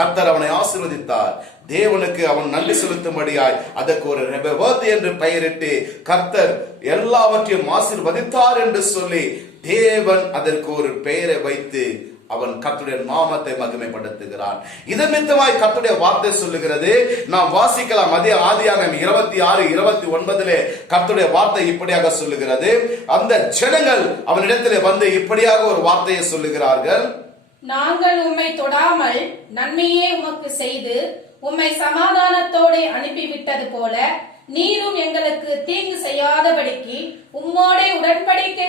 கர்த்தர் அவனை ஆசீர்வதித்தார். தேவனுக்கு அவன் நன்றி செலுத்தும்படியாய் அதற்கு ஒரு ரெபெவோத் என்று பெயரிட்டு கர்த்தர் எல்லாவற்றையும் ஆசீர்வதித்தார் என்று சொல்லி தேவன் அதற்கு ஒரு பெயரை வைத்து அவன் கர்த்தருடைய நாமத்தை மகிமைப்படுத்துகிறான். இதன் நிமித்தமாய் கர்த்தருடைய வார்த்தை சொல்லுகிறது, நாம் வாசிக்கலாம். அதே ஆதியாகமம் 26:29 கர்த்தருடைய வார்த்தை இப்படியாக சொல்லுகிறது. அந்த ஜனங்கள் அவனிடத்திலே வந்து இப்படியாக ஒரு வார்த்தையை சொல்லுகிறார்கள். நாங்கள் உம்மை தொடாமல் நன்மையே உமக்கு செய்து உம்மை சமாதானத்தோடு அனுப்பிவிட்டது போல நீரும் எங்களுக்கு தீங்கு செய்யாதபடிக்கு உம்மோடே உடன்படிக்கை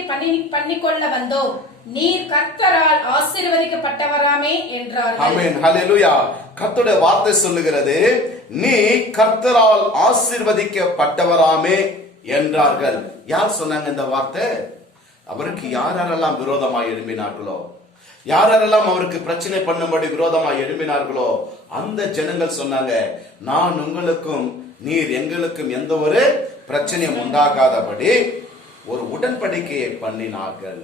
பண்ணிக்கொள்ள வந்தோம். நீர் கர்த்தரால் ஆசீர்வதிக்கப்பட்டவராமே என்றார்கள். ஆமென், ஹல்லேலூயா. கர்த்தருடைய வார்த்தை சொல்லுகிறது, நீ கர்த்தரால் ஆசீர்வதிக்கப்பட்டவராமே என்றார்கள். யார் சொன்னாங்க இந்த வார்த்தை? அவருக்கு யாரெல்லாம் விரோதமாய் எழும்பினார்களோ, யாரெல்லாம் அவருக்கு பிரச்சனை பண்ணும்படி விரோதமாய் எழும்பினார்களோ அந்த ஜனங்கள் சொன்னாங்க, நான் உங்களுக்கும் நீர் எங்களுக்கும் எந்த ஒரு பிரச்சனையும் உண்டாகாதபடி ஒரு உடன்படிக்கையை பண்ணினார்கள்.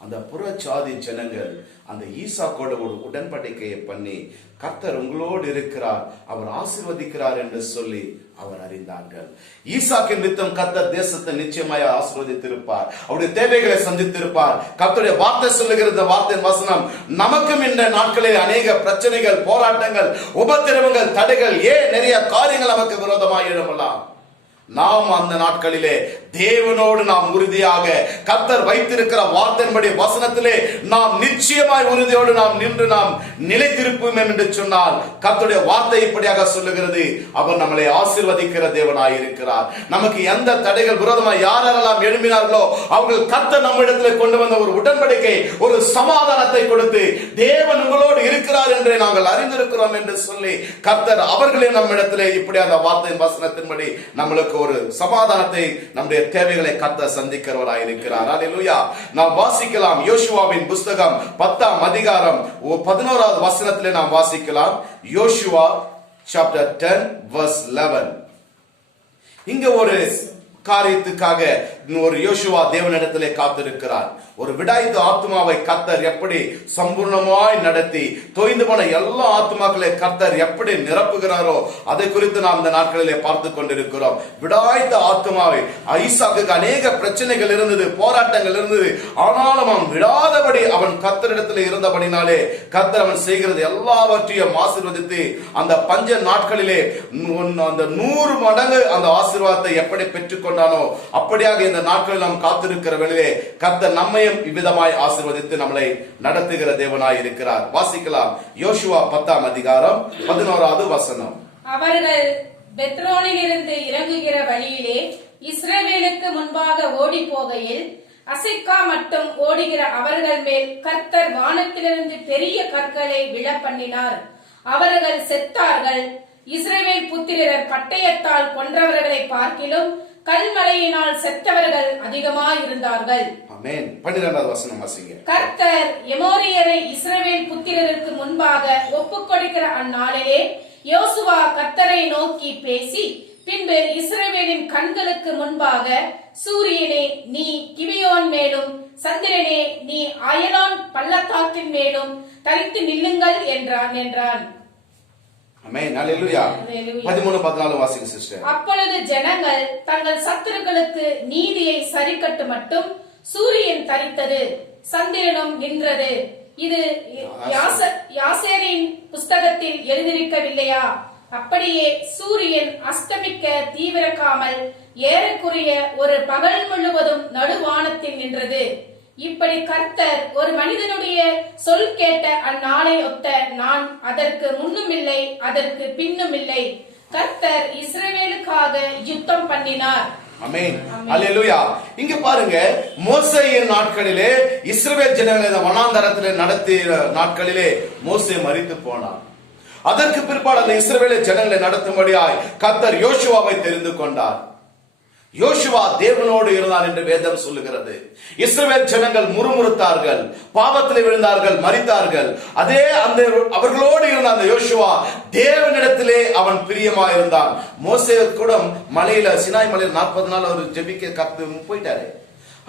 அந்த புறச்சாதி ஜனங்கள் அந்த ஈசாக்கோட ஒரு உடன்படிக்கையை பண்ணி கர்த்தர் உங்களோடு இருக்கிறார், அவர் ஆசீர்வதிக்கிறார் என்று சொல்லி அவர் அறிந்தார்கள். ஈசாக்கின் நிமித்தம் கர்த்தர் தேசத்தை நிச்சயமாய் ஆசீர்வதித்திருப்பார், அவருடைய தேவைகளை சந்தித்திருப்பார். கர்த்தருடைய வார்த்தை சொல்லுகிற வார்த்தையின் வசனம் நமக்கும் இந்த நாட்களில் அநேக பிரச்சனைகள், போராட்டங்கள், உபத்திரவங்கள், தடைகள், நிறைய காரியங்கள் நமக்கு விரோதமாக எழும்பலாம். நாம் அந்த நாட்களிலே தேவனோடு நாம் உறுதியாக கர்த்தர் வைத்திருக்கிற வார்த்தையின்படி வசனத்திலே நாம் நிச்சயமாய் உறுதியோடு நாம் நின்று நாம் நிலைத்திருப்போம் என்று சொன்னால் கர்த்தருடைய வார்த்தை இப்படியாக சொல்லுகிறது, அவர் நம்மளை ஆசீர்வதிக்கிற தேவனாய் இருக்கிறார். நமக்கு எந்த தடைகள் விரோதமாய் யாரெல்லாம் எழும்பினார்களோ அவர்கள் கர்த்தர் நம்மிடத்தில் கொண்டு வந்த ஒரு உடன்படிக்கை, ஒரு சமாதானத்தை கொடுத்து தேவன் உங்களோடு இருக்கிறார் என்று நாங்கள் அறிந்திருக்கிறோம் என்று சொல்லி கர்த்தர் அவர்களே நம்மிடத்திலே இப்படி அந்த வார்த்தையின் வசனத்தின்படி நம்மளுக்கு ஒரு சமாதானத்தை, நம்முடைய தேவைகளை கர்த்தர் சந்திக்கிறவராய் இருக்கிறார். அல்லேலூயா. நாம் வாசிக்கலாம் யோசுவாவின் புஸ்தகம் 10ஆம் அதிகாரம் 11வது வசனத்திலே நாம் வாசிக்கலாம். யோசுவா chapter 10 verse 11. இங்க ஒரு காரியத்துக்காக ஒரு யோசுவா தேவனிடத்திலே காத்திருக்கிறார். ஒரு விடாய்த்த ஆத்மாவை கர்த்தர் எப்படி சம்பூர்ணமாய் நடத்தி தொய்ந்து போன எல்லா ஆத்மாக்களை கர்த்தர் எப்படி நிரப்புகிறாரோ அதை குறித்து நாம் இந்த நாட்களிலே பார்த்து கொண்டிருக்கிறோம். விடாய்த்த ஆத்மாவை, ஈசாக்குக்கு அநேக பிரச்சனைகள் இருந்தது, போராட்டங்கள் இருந்தது, ஆனாலும் அவன் விடாதபடி அவன் கர்த்தரிடத்தில் இருந்தபடினாலே கர்த்தர் அவன் செய்கிறது எல்லாவற்றையும் ஆசீர்வதித்து அந்த பஞ்ச நாட்களிலே அந்த 100 மடங்கு அந்த ஆசீர்வாதத்தை எப்படி பெற்றுக்கொண்டானோ அப்படியாக இந்த நாட்களில் நாம் காத்திருக்கிற வேளையிலே கர்த்தர் நம்மையும் இவ்விதமாய் ஆசீர்வதித்து நம்மளை நடத்துகிற தேவனாய் இருக்கிறார். வாசிக்கலாம். யோசுவா 10ஆம் அதிகாரம் 11வது வசனம். அவர்கள் பெத்ரோனிலிருந்து இறங்குகிற வழியிலே இஸ்ரவேலுக்கு முன்பாக ஓடி போகையில் அசெக்கா மட்டும் ஓடுகிற அவர்கள் மேல் கர்த்தர் வானத்திலிருந்து பெரிய கற்களை விழப்பண்ணினார். அவர்கள் செத்தார்கள். இஸ்ரவேல் புத்திரர் பட்டயத்தால் கொன்றவர்களை பார்க்கிலும் கல்மழையினால் செத்தவர்கள் அதிகமாய் இருந்தார்கள். ஆமென். 12வது வசனம் வாசிங்க. கர்த்தர் எமோரியரை இஸ்ரவேல் புத்திரருக்கு முன்பாக ஒப்புக் கொடுக்கிற அந்நாளிலே யோசுவா கர்த்தரை நோக்கி பேசி, பின்பு இஸ்ரவேலின் கண்களுக்கு முன்பாக சூரியனே நீ கிபியோன் மேலும், சந்திரனே நீ அயலான் பள்ளத்தாக்கின் மேலும் தரித்து நில்லுங்கள் என்றான். ஆமென். அல்லேலூயா. 13-14 வாசிங்க சிஸ்டர். அப்பொழுது ஜனங்கள் தங்கள் சத்துருக்களுக்கு நீதியை சரிக்கட்டு மட்டும் சூரியன் தரித்தது, சந்திரனும் நின்றது. இது யாசேரின் புஸ்தகத்தில் எழுதியிருக்கவில்லையா? அப்படியே சூரியன் அஸ்தமிக்க தீவிரக்காமல் ஏறக்குறைய ஒரு பகல் முழுவதும் நடுவானத்தில் நின்றது. இப்படி கர்த்தர் ஒரு மனிதனுடைய சொல் கேட்ட அந்நாளை ஒத்த நான் அதற்கு முன்னும் இல்லை அதற்கு பின்னும் இல்லை. கர்த்தர் இஸ்ரவேலுக்காக யுத்தம் பண்ணினார். ஆமென். அல்லேலூயா. இங்க பாருங்க, மோசேயின் நாட்களிலே இஸ்ரவேல் ஜனங்களை இந்த வனாந்தரத்திலே நடத்திய நாட்களிலே மோசே மரித்து போனார். அதற்கு பிற்பாடு அந்த இஸ்ரவேல் ஜனங்களை நடத்தும்படியாய் கர்த்தர் யோசுவாவை தெரிந்து கொண்டார். யோசுவா தேவனோடு இருந்தார் என்று வேதம் சொல்லுகிறது. இஸ்ரவேல் ஜனங்கள் முறுமுறுத்தார்கள், பாவத்திலே விழுந்தார்கள், மரித்தார்கள். அதே அந்த அவர்களோடு இருந்த அந்த யோசுவா தேவனிடத்திலே அவன் பிரியமாயிருந்தான். மோசே கூட மலையில, சினாய் மலையில 40 நாள் அவர் ஜெபிக்க கத்து போயிட்டாரு.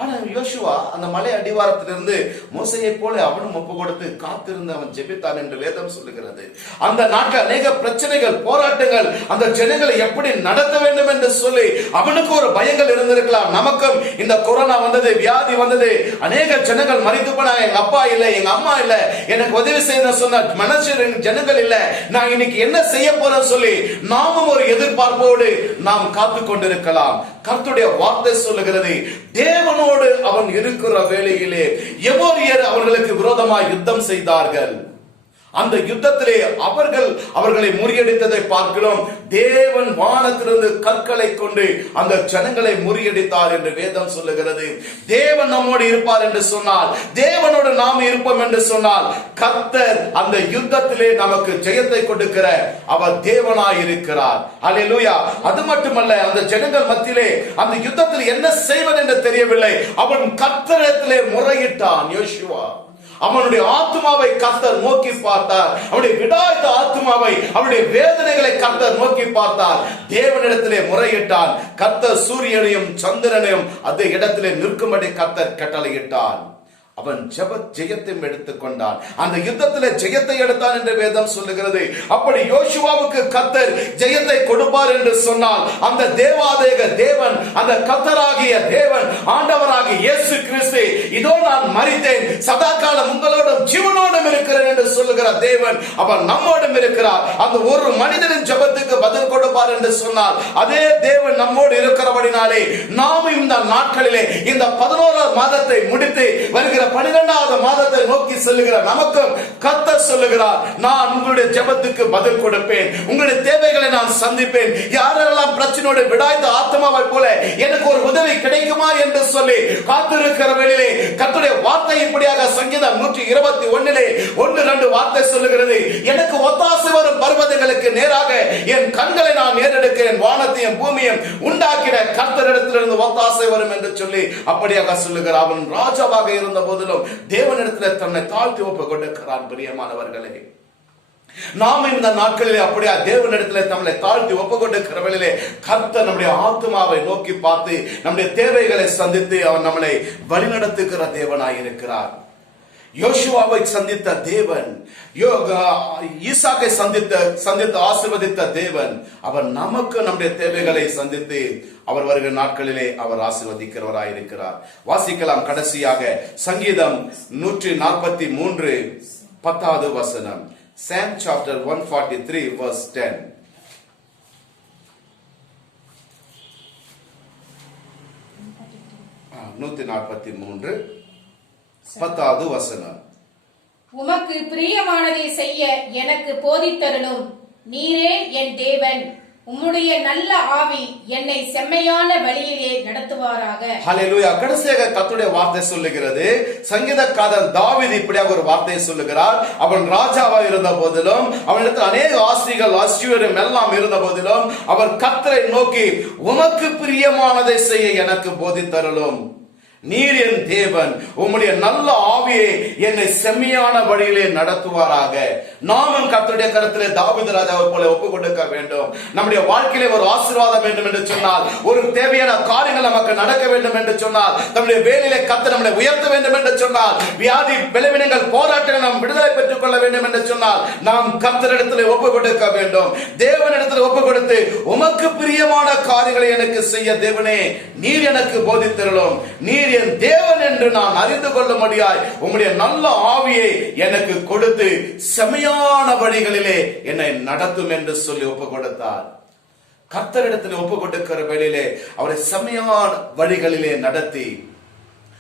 ஆனா யோசுவா அந்த மலை அடிவாரத்திலிருந்து மோசையை போல அவனும் ஒப்பு கொடுத்து காத்திருந்து அவன் ஜெபித்தான் என்று வேதம் சொல்லுகிறது. அந்த நாட்டில் அநேக பிரச்சனைகள், போராட்டங்கள், அந்த ஜனங்களை எப்படி நடத்த வேண்டும் என்று சொல்லி அவனுக்கு ஒரு பயங்கள் இருந்திருக்கலாம். நமக்கும் இந்த கொரோனா வந்தது, வியாதி வந்தது, அநேக ஜனங்கள் மரித்து போனாங்க. எங்க அப்பா இல்ல, எங்க அம்மா இல்ல, எனக்கு உதவி செய்ய சொன்ன மனுஷன் ஜனங்கள் இல்ல, நான் இன்னைக்கு என்ன செய்ய போறேன்னு சொல்லி நாமும் ஒரு எதிர்பார்ப்போடு நாம் காத்து கொண்டிருக்கலாம். கர்த்தருடைய வார்த்தை சொல்லுகிறது, தேவனோடு அவன் இருக்கிற வேளையிலே எமோரியர் அவர்களுக்கு விரோதமாய் யுத்தம் செய்தார்கள். அந்த யுத்தத்திலே அவர்களை முறியடித்ததை பார்க்கிறோம். தேவன் வானத்திலிருந்து கற்களை கொண்டு அந்த ஜனங்களை முறியடித்தார் என்று வேதம் சொல்லுகிறது. தேவன் நம்மோடு இருப்பார் என்று சொன்னால், தேவனோடு நாம் இருப்போம் என்று சொன்னால், கர்த்தர் அந்த யுத்தத்திலே நமக்கு ஜெயத்தை கொடுக்கிற அவர் தேவனாய் இருக்கிறார். அல்லேலூயா. அது மட்டுமல்ல, அந்த ஜனங்கள் மத்தியிலே அந்த யுத்தத்தில் என்ன செய்வது என்று தெரியவில்லை. அவன் கர்த்தரிடத்திலே முறையிட்டான். யோசுவா அவனுடைய ஆத்மாவை கர்த்தர் நோக்கி பார்த்தார். அவனுடைய விடாய்த்த ஆத்மாவை, அவனுடைய வேதனைகளை கர்த்தர் நோக்கி பார்த்தார். தேவனிடத்திலே முறையிட்டான். கர்த்தர் சூரியனையும் சந்திரனையும் அந்த இடத்திலே நிற்கும்படி கர்த்தர் கட்டளையிட்டான். அவன் ஜெயத்தையும் எடுத்துக் கொண்டான். அந்த யுத்தத்திலே ஜெயத்தை எடுத்தான் என்று வேதம் சொல்லுகிறது. அப்படி யோசுவாவுக்கு கர்த்தர் ஜெயத்தை கொடுப்பார் என்று சொன்னால், அந்த தேவாதேக தேவன், அந்த கர்த்தராகிய தேவன், ஆண்டவராகிய இயேசு கிறிஸ்து, இதோ நான் மரித்தேன், சதா காலம் உங்களோடும் ஜீவனோடும் இருக்கிறேன் என்று சொல்லுகிற தேவன் அவர் நம்மோடும் இருக்கிறார். அந்த ஒரு மனிதனின் ஜெபத்துக்கு பதில் கொடுப்பார் என்று சொன்னால், அதே தேவன் நம்மோடு இருக்கிறபடினாலே நாம் இந்த நாட்களிலே இந்த 11ஆம் மாதத்தை முடித்து வருகிற 12ஆவது மாதத்தை நோக்கி செல்லுகிற நமக்கும் கர்த்தர் சொல்லுகிறார், நான் உங்களுடைய ஜெபத்துக்கு பதில் கொடுப்பேன், உங்களுடைய தேவைகளை நான் சந்திப்பேன். யாரெல்லாம் பிரச்சனையோடு விடாய்த்த ஆத்மாவை போல எனக்கு ஒரு உதவி கிடைக்குமா என்று சொல்லி காத்திருக்கிற வேளையிலே கர்த்தருடைய வார்த்தை இப்படியாக சங்கீதம் 121 1-2 வார்த்தை சொல்லுகிறது, எனக்கு ஒத்தாசை வரும் பர்வதங்களுக்கு நேராக என் கண்களை நான் ஏறெடுக்கிறேன், வானத்தையும் பூமியையும் உண்டாக்கின கர்த்தரிடத்திலிருந்து ஒத்தாசை வரும் என்று சொல்லி அப்படியாக சொல்லுகிறார். அவன் ராஜாவாக இருந்த போதிலும் தேவனிடத்தில் தன்னை தாழ்த்தி ஒப்பு கொடுக்கிறான். பிரியமானவர்களே, நாம் இந்த நாட்களிலே அப்படியா தேவனிடத்தில் நம்மளை தாழ்த்தி ஒப்பு கொடுக்கிற வேளையிலே கர்த்தர் நம்முடைய ஆத்மாவை நோக்கி பார்த்து நம்முடைய தேவைகளை சந்தித்து அவர் நம்மளை வழிநடத்துகிற தேவனாய் இருக்கிறார். யோசுவாவை சந்தித்த தேவன், ஈசாக்கை சந்தித்து ஆசீர்வதித்த தேவன், அவர் நமக்கு நம்முடைய தேவைகளை சந்தித்து அவர் வருகிற நாட்களிலே அவர் ஆசீர்வதிக்கிறவராய் இருக்கிறார். வாசிக்கலாம் கடைசியாக சங்கீதம் 143 10வது வசனம். Psalm chapter 143 verse 10. நூத்தி 43 10வது வசனம். உமக்கு பிரியமானதை செய்ய எனக்கு போதித்தருளும், நீரே என் தேவன், உம்முடைய நல்ல ஆவி என்னை செம்மையான வழியிலே நடத்துவாராக. ஹல்லேலூயா. கடைசியாக கர்த்தருடைய வார்த்தை சொல்லுகிறது, சங்கீதக்காரன் தாவீது இப்படியாக ஒரு வார்த்தையை சொல்லுகிறார். அவன் ராஜாவாக இருந்த போதிலும், அவனிடத்தில் அநேக ஆஸ்திகள் ஐஸ்வர்யம் எல்லாம் இருந்த போதிலும், அவர் கர்த்தரை நோக்கி, உமக்கு பிரியமானதை செய்ய எனக்கு போதித்தருளும், நீர் என் தேவன், உம்முடைய நல்ல ஆவியை என்னை செம்மையான வழியிலே நடத்துவாராக. நாமும் கர்த்தருடைய கரத்திலே தாவீது ராஜாவை போல ஒப்பு கொடுக்க வேண்டும். நம்முடைய வாழ்க்கையிலே ஒரு ஆசீர்வாதம் வேண்டும் என்று சொன்னால், ஒரு தேவையான காரியங்கள் நமக்கு நடக்க வேண்டும் என்று சொன்னால், நம்முடைய வேலையிலே கர்த்தர் நம்மை உயர்த்த வேண்டும் என்று சொன்னால், வியாதி பலவீனங்கள் போராட்டங்கள் நாம் விடுதலை பெற்றுக் கொள்ள வேண்டும் என்று சொன்னால், நாம் கர்த்தரிடத்திலே ஒப்பு கொடுக்க வேண்டும். தேவனிடத்தில் ஒப்பு கொடுத்து, உமக்கு பிரியமான காரியங்களை எனக்கு செய்ய தேவனே நீர் எனக்கு போதித்தருளும், நீர் என் தேவன் என்று நான் அறிந்து கொள்ளும்படியாய் உம்முடைய நல்ல ஆவியை எனக்கு கொடுத்து செம்மையான வழிகளிலே என்னை நடத்தும் என்று சொல்லி ஒப்பு கொடுத்தார். கர்த்தரிடத்தில் ஒப்பு கொடுக்கிற வேளையிலே அவரை செம்மையான வழிகளிலே நடத்தி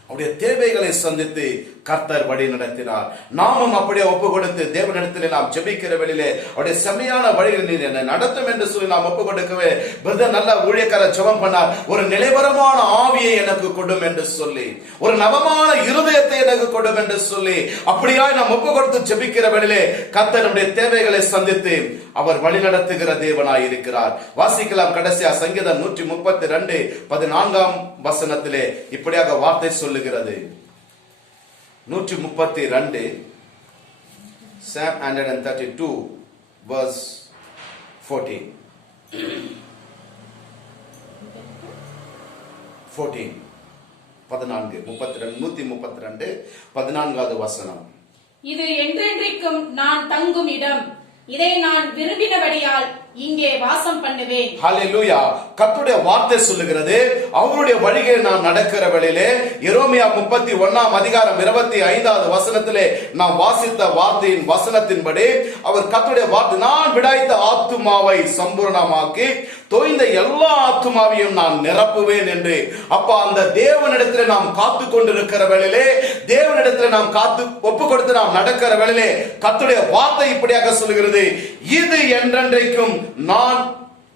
அவருடைய தேவைகளை சந்தித்து கர்த்தர் வழி நடத்தினார். நாமும் அப்படியே ஒப்பு கொடுத்து தேவனிடத்திலே நாம் ஜெபிக்கிற வேளையிலே அவருடைய செம்மையான வழியில் நீர் என்னை நடத்தும் என்று சொல்லி நாம் ஒப்பு கொடுக்கவே, பிரதர் நல்ல ஊழியக்காரர் ஜெபம் பண்ணார், ஒரு நிலைவரமான ஆவியை எனக்கு கொடும் என்று சொல்லி, ஒரு நவமான இருதயத்தை எனக்கு கொடும் என்று சொல்லி, அப்படியாய் நாம் ஒப்பு கொடுத்து ஜெபிக்கிற வேளையிலே கர்த்தர் நம்முடைய தேவைகளை சந்தித்து அவர் வழி நடத்துகிற தேவனாய் இருக்கிறார். வாசிக்கலாம் கடைசியா சங்கீதம் 132:14 இப்படியாக வார்த்தை சொல்லுகிறது. 132 Psalm 132 verse 14 132 வசனம். இது என்றென்றைக்கும் நான் தங்கும் இடம், இதை நான் விரும்பினபடியால் இங்கே வாசம் பண்ணுவேன். ஹல்லேலூயா. கர்த்தருடைய வார்த்தை சொல்லுகிறது, அவருடைய வழியை நான் நடக்கிற வேளையிலே எரேமியா 31:25 வசனத்திலே நாம் வாசித்த வார்த்தையின் வசனத்தின்படி அவர் கர்த்தருடைய வார்த்தை, நான் விடாய்த்த ஆத்துமாவை சம்பூர்ணமாக்கி தோய்ந்த எல்லா ஆத்துமாவையும் நான் நிரப்புவேன் என்று. அப்ப அந்த தேவனிடத்தில் நாம் காத்து கொண்டிருக்கிற வேளையிலே, தேவனிடத்தில் நாம் காத்து ஒப்பு கொடுத்து நாம் நடக்கிற வேளையிலே கர்த்தருடைய வார்த்தை இப்படியாக சொல்லுகிறது, இது என்றென்றைக்கும் நான்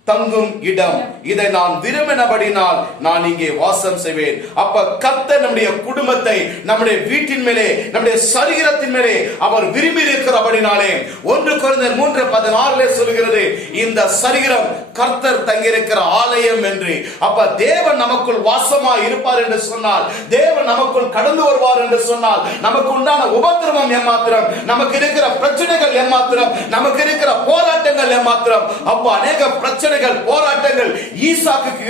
தங்கும் இடம், இதை நான் விரும்பினபடினால் நான் இங்கே வாசம் செய்வேன். அப்ப கர்த்தர் நம்முடைய குடும்பத்தை, நம்முடைய வீட்டின் மேலே, நம்முடைய சரீரத்தின் மேலே அவர் விரும்பி இருக்கிறபடினாலே 1 கொரிந்தியர் 3:16 சொல்கிறது, இந்த சரீரம் கர்த்தர் தங்கியிருக்கிற ஆலயம் என்று. அப்ப தேவன் நமக்குள் வாசமா இருப்பார் என்று சொன்னால், தேவன் நமக்குள் கடந்து வருவார் என்று சொன்னால், நமக்கு உண்டான உபத்திரவம் ஏமாத்திரம், நமக்கு இருக்கிற பிரச்சனைகள் ஏமாத்திரம், நமக்கு இருக்கிற போராட்டங்கள் ஏமாத்திரம். அப்ப அநேக பிரச்சனைகள், போராட்டங்கள் ஈசாக்குக்கு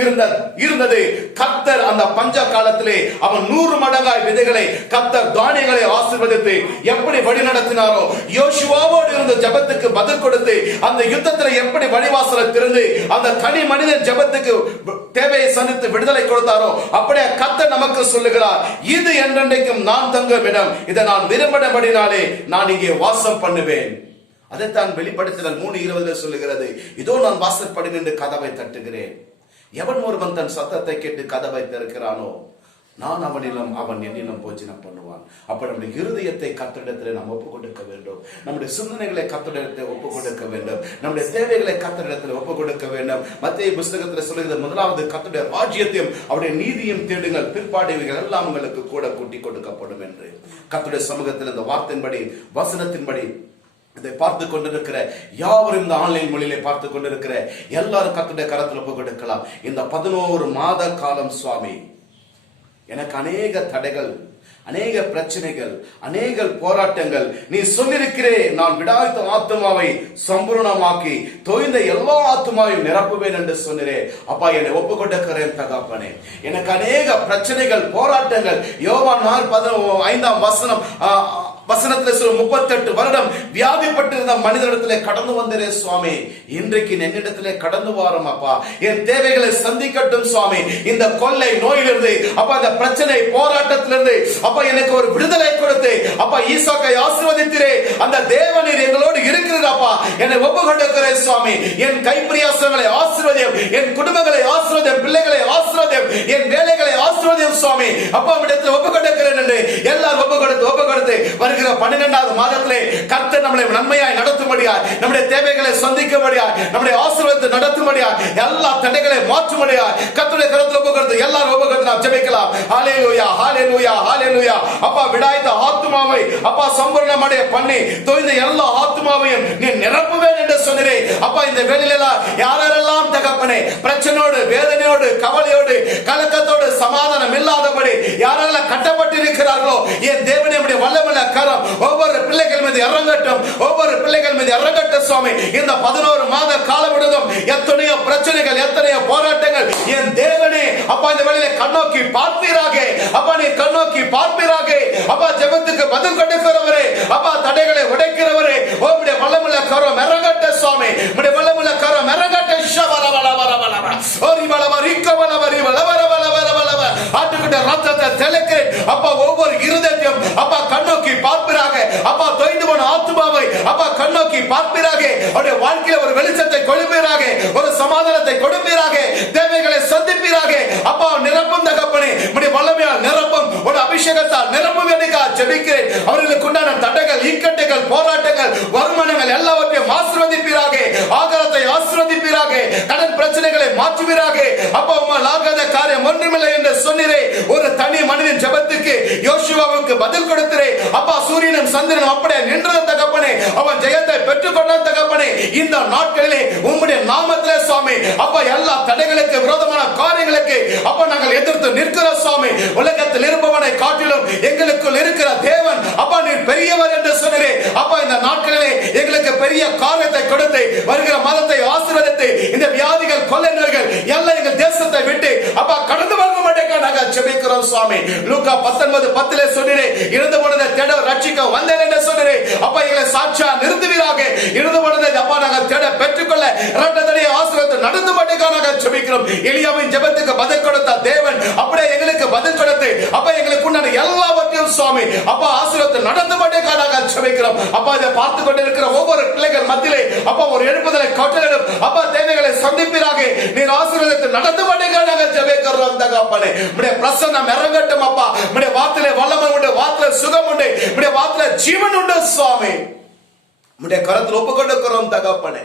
இருந்தது. கர்த்தர் அந்த பஞ்ச காலத்திலே அவன் 100 மடங்காய் விதைகளை கர்த்தர் தானியங்களை ஆசீர்வதித்து எப்படி வழி நடத்தினாரோ, யோசுவாவோடு இருந்த ஜெபத்துக்கு பதில் கொடுத்து அந்த யுத்தத்தில் எப்படி வழிவாசலை திறந்து அந்த தனி மனிதன் ஜெபத்துக்கு தேவையை சந்தித்து விடுதலை கொடுத்தாரோ, அப்படியே கர்த்தர் நமக்கு சொல்லுகிறார், இது என்றென்றைக்கும் நான் தங்கும் இடம், இதை நான் விரும்பினபடினாலே நான் இங்கே வாசம் பண்ணுவேன். அதைத்தான் வெளிப்படுத்துதல் 3:20 சொல்லுகிறது, இதோ நான் வாசற்படி நின்று கதவை தட்டுகிறேன், எவன் ஒருவன் தன் சத்தத்தை கேட்டு கதவை திறக்கிறானோ நான் அவனிலும் அவன் என்னிலும் போஜனம் பண்ணுவான். அப்ப நம்முடைய இருதயத்தை கர்த்தரிடத்தில் நாம் ஒப்பு கொடுக்க வேண்டும், நம்முடைய சிந்தனைகளை கர்த்தரிடத்தில் ஒப்பு கொடுக்க வேண்டும், நம்முடைய தேவைகளை கர்த்தரிடத்தில் ஒப்பு கொடுக்க வேண்டும். மத்தேயு புத்தகத்தில் சொல்லுகிறது, முதலாவது கர்த்தருடைய ராஜ்யத்தையும் அவருடைய நீதியும் தேடுங்கள், பிற்பாடுகள் எல்லாம் உங்களுக்கு கூட கூட்டி கொடுக்கப்படும் என்று. கர்த்தருடைய சமூகத்தில் இந்த வார்த்தையின்படி, வசனத்தின்படி இதை பார்த்து கொண்டிருக்கிற யாவரும், இந்த ஆன்லைன் மொழியிலே பார்த்து கொண்டிருக்கிற எல்லாரும் கர்த்தருடைய கரத்தில் ஒப்பு கொடுக்கலாம். இந்த 11 மாத காலம் சுவாமி, எனக்கு அநேக தடைகள், அநேக பிரச்சனைகள், அநேக போராட்டங்கள், நீ சொல்லிருக்கிறே நான் விடாய்த்த ஆத்துமாவை சம்பூர்ணமாக்கி தோய்ந்த எல்லா ஆத்துமாவையும் நிரப்புவேன் என்று சொன்னேன். அப்பா, என்னை ஒப்பு கொடுக்கிறேன் தகப்பனே. எனக்கு அநேக பிரச்சனைகள், போராட்டங்கள், யோவான் 5 வசனத்தில் 38 வருடம் வியாதிப்பட்டிருந்த மனிதனிடத்திலே கடந்து வந்தேன் சுவாமி, இன்றைக்கு என்னிடத்திலே கடந்து வாரும் அப்பா, என் தேவைகளை சந்திக்கட்டும் சுவாமி. இந்த கொள்ளை நோயிலிருந்து, அப்பா இந்த பிரச்சனை போராட்டத்திலிருந்து அப்பா எனக்கு ஒரு விடுதலை கொடுத்து அப்பா ஈசாக்கை ஆசீர்வதித்தீரே, அந்த தேவனீர் எங்களோடு இருக்கிறார் அப்பா. என்னை ஒப்பு கொடுக்கிறேன் சுவாமி. என் கைப்பிரியாசங்களை ஆசீர்வதியும், என் குடும்பங்களை ஆசீர்வதியும், பிள்ளைகளை ஆசீர்வதியும், என் வேலைகளை ஆசீர்வதியும் சுவாமி. அப்பா இடத்தில் ஒப்பு கொடுக்கிறேன் என்று எல்லாரும் ஒப்பு கொடுத்து வருகிற 12வது மாதத்திலே கர்த்தர் நம்மளை நன்மையாய் நடத்தும்படியாய், நம்முடைய தேவைகளை சந்திக்கும்படியாய், நம்முடைய ஆசீர்வாதத்தை நடத்தும்படியாய், எல்லா தடைகளை மாற்றும்படியாய் கர்த்தருடைய கரத்தில் ஒப்பு கொடுத்து எல்லாரும் ஒப்பு கொடுத்து நாம் ஜெபிக்கலாம். ஹல்லேலூயா, ஹல்லேலூயா, ஹல்லேலூயா. அப்பா விடாய்த்த ஆத்துமாவை அப்பா சம்பூர்ணமடைய பண்ணி தோய்ந்த எல்லா ஆத்துமாவையும் நீ நிரப்புவேன் என்று சொன்னீரே. அப்பா இந்த வேளையில யாரெல்லாம் தகப்பனே பிரச்சனையோடு, வேதனையோடு, கவலையோடு, கலக்கத்தோடு, சமாதானம் இல்லாதபடி யாரெல்லாம் கட்டப்பட்டு இருக்கிறார்களோ, என் தேவனே உம்முடைய வல்லமையுள்ள கரம் ஒவ்வொரு பிள்ளைகள் மீது இறங்கட்டும், ஒவ்வொரு பிள்ளைகள் மீது இறங்கட்டும் சுவாமி. இந்த 11 மாத காலம் முழுவதும் எத்தனையோ பிரச்சனைகள், எத்தனையோ போராட்டங்கள், என் தேவனே அப்பா இந்த வேளையில கண்ணோக்கி பார்ப்பீராக. அப்பா நீ கண்ணோக்கி பார்ப்பீராக. அப்பா ஜெபத்துக்கு பதில் கொடுக்கிறவரே, அப்பா தடைகளை உடைக்கிறவரே, உம்முடைய வல்லமையுள்ள கரம் இறங்கட்ட சுவாமி, உம்முடைய வல்லமையுள்ள கரம் இறங்கட்ட. ஷவரவலவலவலவ ஓரிவலவரிக்கவலவரிவலவரவலவரவலவ ஆட்டுக்கிட்ட ரத்தத்தை தெளிக்கிறேன். அப்பா ஒவ்வொரு இருதயத்தையும் அப்பா கண்ணோக்கி பார்ப்பீராக. அப்பா தொய்ந்து போன ஆத்துமாவை அப்பா கண்ணோக்கி பார்ப்பீராக. அவருடைய வாழ்க்கையில ஒரு வெளிச்சத்தை கொடுப்பீராக, ஒரு சமாதானத்தை கொடுப்பீராக, தேவைகளை சந்திப்பீராக. நிரப்புவீராக. அப்பா நிரப்பும் தகப்பனே, உம்முடைய வல்லமையால் நிரப்பும், ஒரு அபிஷேகத்தால் நிரப்புவீராக ஜெபிக்கிறேன். அவர்களுக்கு உண்டான தடைகள், இக்கட்டுகள், போராட்டங்கள், வருமானங்கள் எல்லாவற்றையும் ஆசீர்வதிப்பீராக. ஆகாரத்தை ஆசீர்வதிப்பீராக. கடன் பிரச்சனைகளை மாற்றுவீராக. அப்பா உம்மால் ஆகாத காரியம் ஒன்றுமில்லை என்று சொன்னீரே. ஒரு தனி மனிதன் ஜெபத்துக்கு யோசுவாவுக்கு பதில் கொடுத்தீரே. அப்பா சூரியனும் சந்திரனும் அப்படியே நின்றது தகப்பனே. அவன் ஜெயத்தை பெற்றுக் கொண்டான் தகப்பனே. இந்த நாட்களிலே உம்முடைய நாமத்திலே சுவாமி அப்பா எல்லா தடைகளுக்கு விரோதமான காரியங்களுக்கு அப்பா நாங்கள் எதிர்த்து நிற்கிறோம் சுவாமி. உலகத்தில் இருப்பவனை காட்டிலும் எங்களுக்குள் இருக்கிற தேவன் அப்பா நீர் பெரியவர் என்று சொன்னீரே. அப்பா இந்த நாட்களிலே எங்களுக்கு பெரிய காரியத்தை கொடுத்து வருகிற மதத்தை ஆசீர்வதித்து இந்த வியாதிகள், கொள்ளை நோய்கள் எல்லாம் எங்கள் தேசத்தை விட்டு அப்பா கடந்து வர மாட்டேங்க நாங்கள் ஜெபிக்கிறோம் சுவாமி. லூக்கா 19:10 சொன்னீரே, இருந்து போனதை தேட ரட்சிக்க வந்தேன் என்று சொன்னீரே. அப்பா எங்களை சாட்சியா நிறுத்துவீராக. இருந்து போனதை அப்பா நாங்கள் தேட பெற்றுக்கொள்ள இரட்டத்தடிய ஆசீர்வாதத்தை நடந்து மாட்டேங்க நாங்கள் ஜெபிக்கிறோம். எலியாவின் ஜெபத்துக்கு பதில் கொடுத்த தேவன் அப்படியே எங்களுக்கு பதில் கொடுத்து அப்பா எங்களுக்கு உண்டான எல்லாவற்றையும் சுவாமி அப்பா ஆசீர்வாதத்தை நடந்து மாட்டேங்க நாங்கள் ஜெபிக்கிறோம். அப்பா இதை பார்த்து கொண்டிருக்கிற ஒவ்வொரு பிள்ளைகள் மத்தியிலே அப்பா ஒரு எழுப்புதலை கட்டளையிடும். அப்பா தேவைகளை சந்திப்பீராக. நீர் ஆசீர்வாதத்தை நடந்து மாட்டேங்க நாங்கள் ஜெபிக்கிறோம் தகப்பனே. உம்முடைய பிரசன்னம் இறங்கட்டும் அப்பா. உம்முடைய வார்த்தையிலே வல்லமை உண்டு, வார்த்தையிலே சுகம் உண்டு, உம்முடைய வார்த்தையிலே ஜீவன் உண்டு சுவாமி. உம்முடைய கரத்தில் ஒப்புக்கொண்டிருக்கிறோம் தகப்பனே.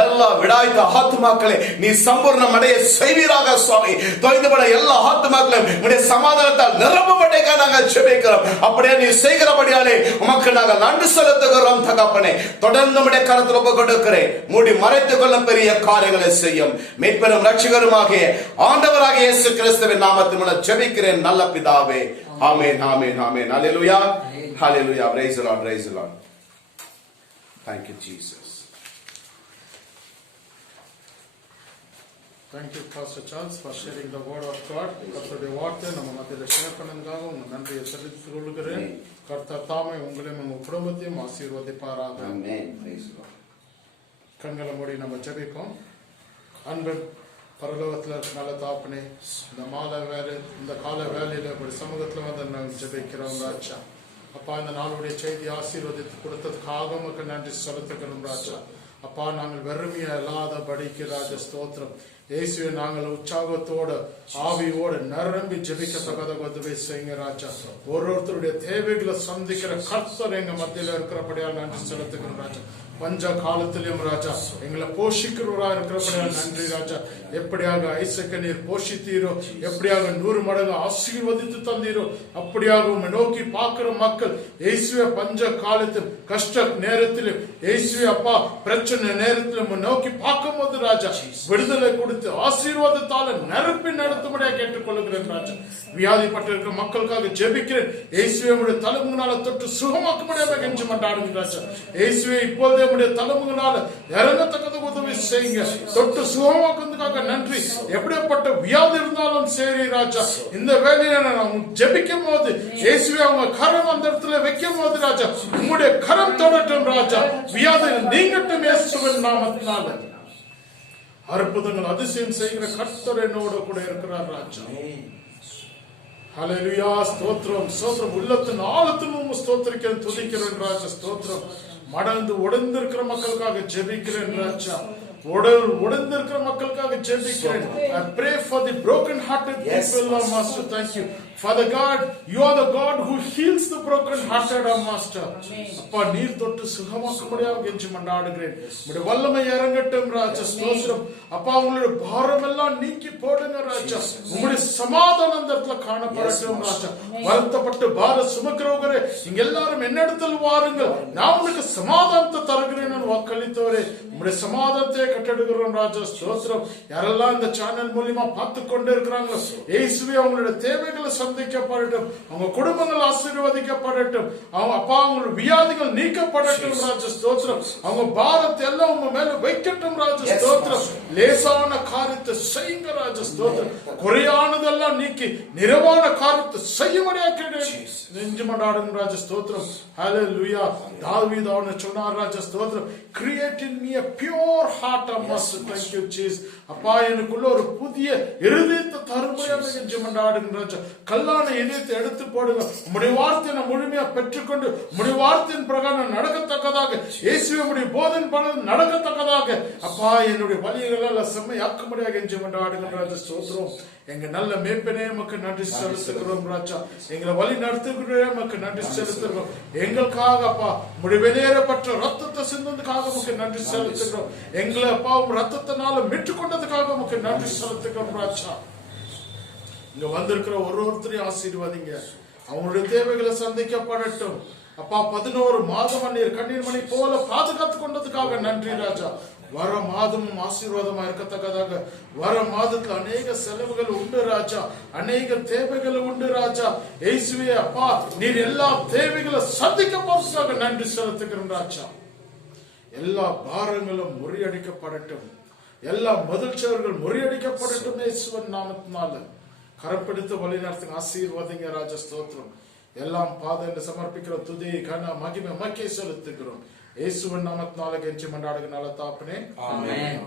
எல்லா விடாய்த்த ஆத்துமாக்களை நீ சம்பூர்ணம் அடைய செய்வீராக சுவாமி. தொலைந்துபட எல்லா ஆத்துமாக்களையும் உம்முடைய சமாதானத்தால் நிரப்பப்பட்டேங்க நாங்கள் ஜெபிக்கிறோம். அப்படியே நீ செய்கிறபடியாலே உமக்கு நாங்கள் நன்றி செலுத்துகிறோம் தகப்பனே. தொடர்ந்து உம்முடைய கரத்தில் ஒப்புக்கொண்டிருக்கிறேன். மூடி மறைத்துக் கொள்ளும் பெரிய காரியங்களை செய்யும் மீட்பெரும் ரட்சகருமாகிய ஆண்டவராகிய இயேசு கிறிஸ்துவின் நாமத்தில் மூலம் ஜெபிக்கிறேன் நல்ல பிதாவே. ஆமென், ஆமென், ஆமென். ஹல்லேலூயா, ஹல்லேலூயா. Praise the Lord, praise the Lord. Thank you, Jesus. Thank you, Pastor Charles, for sharing the word of God. கர்த்தருடைய வார்த்தை நம்ம மத்தியில ஷேர் பண்ணதுக்காக உங்க நன்றியை தெரிவித்துக் கொள்கிறேன். கர்த்தர் தாமே உங்களையும் உங்க குடும்பத்தையும் ஆசீர்வதிப்பாராக. Amen. Praise the Lord. கண்களை மூடி நம்ம ஜெபிப்போம். அன்பு பரலோகத்தில் இருக்க நல்ல தாப்பனே, இந்த மாலை வேலை, இந்த கால வேலையில இப்படி சமூகத்துல வந்து நாங்கள் ஜெபிக்கிறோம் ராஜா. அப்பா இந்த நாளுடைய செய்தி ஆசீர்வதித்து கொடுத்ததுக்காக உமக்கு நன்றி செலுத்துகிறோம் ராஜா. அப்பா நாங்கள் வெறுமையா இல்லாதபடிக்கு ராஜா ஸ்தோத்திரம். இயேசுவை நாங்கள் உற்சாகத்தோடு ஆவியோடு நிரம்பி ஜெபிக்கத்தக்கத உதவி செய்யுங்க ராஜா. ஒருத்தருடைய தேவைகளை சந்திக்கிற கர்த்தர் எங்க மத்தியில இருக்கிறபடியால் நன்றி செலுத்துகிறோம் ராஜா. பஞ்ச காலத்திலும் ராஜா எங்களை போஷிக்கிறவரா இருக்கிறபடியால் நன்றி ராஜா. எப்படியாக ஐசக்க நீர் போஷித்தீரோ, எப்படியாக 100 மடங்கு ஆசீர்வதித்து தந்தீரோ, அப்படியாக உம்மை நோக்கி பார்க்கிற மக்கள் இயேசுவே பஞ்ச காலத்தில் கஷ்ட நேரத்திலும் இயேசுவே அப்பா பிரச்சனை நேரத்திலும் நோக்கி பார்க்கும் போது ராஜா விடுதலை கொடுத்து ஆசீர்வாதத்தால நிரப்பி நடத்தும்படியா கேட்டுக்கொள்கிறேன் ராஜா. வியாதிப்பட்டிருக்கிற மக்களுக்காக ஜெபிக்கிறேன். இயேசுவே உடைய தலைமுகனால தொட்டு சுகமாக்கும்படியாக கெஞ்சி மண்டாடுங்க ராஜா. இயேசுவே இப்போதே உடைய தலைமுகனால இறங்கத்தக்கது உதவி செய்யுங்க. தொட்டு சுகமாக்குறதுக்காக நன்றி. எப்படிப்பட்ட வியாதி இருந்தாலும் சரி ராஜா, இந்த வேலையில நான் ஜெபிக்கும் போது இயேசுவே அவங்க கரம் அந்த இடத்துல வைக்கும் போது ராஜா உங்களுடைய கரம் தொடட்டும் ராஜா. வியாதி நீங்கட்டும் இயேசுவின் நாமத்தினால. அற்புதங்கள் அதிசயம் செய்கிற கர்த்தர் என்னோட கூட இருக்கிறார் ராஜா. ஹல்லேலூயா. ஸ்தோத்திரம், ஸ்தோத்திரம். உள்ளத்தின் ஆழத்திலும் ஸ்தோத்திரிக்கிறேன், துதிக்கிறேன் ராஜா. ஸ்தோத்திரம். மடந்து உடைந்திருக்கிற மக்களுக்காக ஜெபிக்கிறேன் ராஜா. உடைந்திருக்கிற மக்களுக்காக ஜெபிக்கிறேன். I pray for the broken hearted people, Lord Master. Thank you. Father God, you are the God who heals the broken hearted, our Master. அப்பா நீர் தொட்டு சுகமாக்கும்படியாக கெஞ்சி மண்டாடுகிறேன். உம்முடைய வல்லமை இறங்கட்டும் ராஜா. ஸ்தோத்திரம். அப்பா உங்களுடைய பாரம் எல்லாம் நீக்கி போடுங்க ராஜா. உங்களுடைய சமாதானம் அந்த இடத்துல காணப்படட்டும் ராஜா. வருத்தப்பட்டு பாரம் சுமக்கிறவர்களே இங்க எல்லாரும் என்னிடத்தில் வாருங்கள், நான் உங்களுக்கு சமாதானத்தை தருகிறேன் வாக்களித்தவரே. உங்களுடைய சமாதானத்தை கட்டெடுக்கிறோம் ராஜா. ஸ்தோத்திரம். யாரெல்லாம் இந்த சேனல் மூலியமா பார்த்து கொண்டு இருக்கிறாங்களோ இயேசுவே அவங்களுடைய தேவைகளை சந்திக்கப்படட்டும், அவங்க குடும்பங்கள் ஆசீர்வதிக்கப்படட்டும், அவங்க அப்பா அவங்களுடைய வியாதிகள் நீக்கப்படட்டும் ராஜா. ஸ்தோத்திரம். அவங்க பாரத்தை எல்லாம் உங்க மேல வைக்கட்டும் ராஜா. ஸ்தோத்திரம். லேசான காரியத்தை செய்யுங்க ராஜா. ஸ்தோத்திரம். குறையானதெல்லாம் நீக்கி நிறைவான காரியத்தை செய்யும்படியாக நெஞ்சு மண்டாடுங்க ராஜா. ஸ்தோத்திரம். ஹல்லேலூயா. தாவீது அவனை சொன்னார் ராஜா. ஸ்தோத்திரம். Create in me a pure heart, மாட்டோம் மாஸ்டர். Thank you Jesus. அப்பா எனக்குள்ள ஒரு புதிய இருதயத்தை தருமையாக ஜெபமாடுகின்ற ராஜா. கல்லான இதயத்தை எடுத்து போடுங்க. உம்முடைய வார்த்தையை நான் முழுமையா பெற்றுக்கொண்டு உம்முடைய வார்த்தையின் பிரகாரம் நடக்கத்தக்கதாக, இயேசுவே உம்முடைய போதன் பலன் நடக்கத்தக்கதாக அப்பா என்னுடைய வழிகளை எல்லாம் செம்மையாக்கும்படியாக ஜெபமாடுகின்ற ராஜா. ஸ்தோத்திரம். எங்க நல்ல மேய்ப்பனே உமக்கு நன்றி செலுத்துகிறோம் ராஜா. எங்களை வழி நடத்துகிறே உமக்கு நன்றி செலுத்துகிறோம். எங்களுக்காக அப்பா உம்முடைய வெளியேறப்பட்ட ரத்தத்தை சிந்ததுக்காக உமக்கு நன்றி செலுத்துகிறோம். எங்களை அப்பா உம் ரத்தத்தினால மீட்டுக் கொண்டதுக்காக உமக்கு நன்றி செலுத்துகிறோம் ராஜா. இங்க வந்திருக்கிற ஒருத்தரையும் ஆசீர்வாதிங்க. அவங்களுடைய தேவைகளை சந்திக்கப்படட்டும். அப்பா 11 மாதம் நீர் கண்ணீர் மணி போல பாதுகாத்து கொண்டதுக்காக நன்றி ராஜா. வர மாதமும் ஆசீர்வாதமா இருக்கத்தக்கதாக, வர மாதத்துல அநேக செலவுகள் உண்டு ராஜா, அநேக தேவைகள் உண்டு ராஜா. இயேசுவே அப்பா நீர் எல்லா தேவைகளை சந்திக்க போறதுக்காக நன்றி செலுத்துகிறோம் ராஜா. எல்லா பாரங்களும் முறியடிக்கப்படட்டும், எல்லா மதிழ்ச்சியர்கள் முறியடிக்கப்படட்டும் இயேசுவின் நாமத்தினால. கரப்பிடித்து வழி நடத்துங்க, ஆசீர்வாதிங்க ராஜா. ஸ்தோத்திரம். எல்லாம் பாதையில் சமர்ப்பிக்கிற துதி கன மகிமை மக்கே செலுத்துகிறோம். இயேசுவின் நாமத்தினால கெஞ்சி மன்றாடுகிற தாப்பனே, ஆமென்.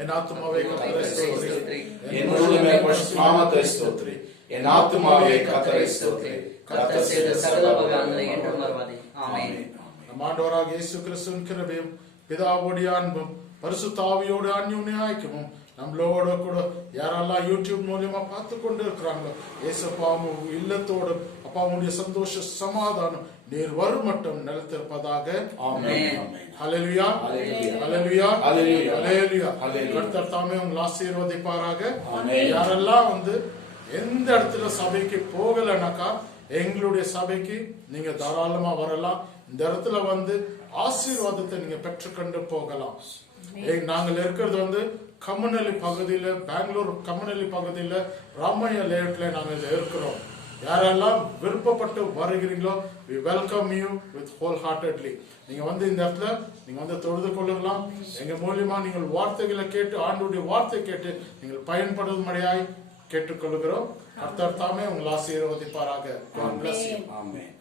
என் ஆத்துமாவே கர்த்தரை ஸ்தோத்திரி, என் முழுமே பரிசுத்த நாமத்தை ஸ்தோத்திரி. என் ஆத்துமாவே கர்த்தரை ஸ்தோத்திரி. கர்த்தர் செய்த சகல உபகாரங்களை என்றும் மறவாதே. ஆமென். நம் ஆண்டவராக இயேசு கிறிஸ்துவின் கிருபையும் பிதாவுடைய அன்பும் பரிசுத்த ஆவியோட அந்யோன்ய ஐக்கியமும் நம்மளோட கூட யாரெல்லாம் யூடியூப் மூலியமா பார்த்து கொண்டு இருக்கிறாங்களோ ஏசப்பாவும் இல்லத்தோடும் அப்பாவுடைய சந்தோஷ சமாதானம் நீர் வரும் மட்டும் நிலைத்திருப்பதாக. ஆமென். ஹல்லேலூயா, ஹல்லேலூயா, ஹல்லேலூயா. கர்த்தர் தாமே உங்களை ஆசீர்வதிப்பாராக. யாரெல்லாம் எந்த இடத்துல சபைக்கு போகலனாக்கா எங்களுடைய சபைக்கு நீங்க தாராளமா வரலாம். இந்த இடத்துல ஆசீர்வாதத்தை நீங்க பெற்றுக்கொண்டு போகலாம். நாங்கள் இருக்கிறது கம்மநல்லி பகுதியில, பெங்களூர் கம்மநல்லி பகுதியில ராமையா லேஅவுட்ல நாங்கள் இருக்கிறோம். யாரெல்லாம் விருப்பப்பட்டு வருகிறீங்களோ we welcome you with wholeheartedly. நீங்க இந்த இடத்துல நீங்க தொழுது கொள்ளலாம். எங்க மூலியமா நீங்கள் வார்த்தைகளை கேட்டு, ஆண்டவருடைய வார்த்தை கேட்டு நீங்கள் பயன்படும்படியாய் கேட்டுக்கொள்கிறோம். கர்த்தர் தாமே உங்களை ஆசீர்வதிப்பாராக. God bless you. ஆமென்.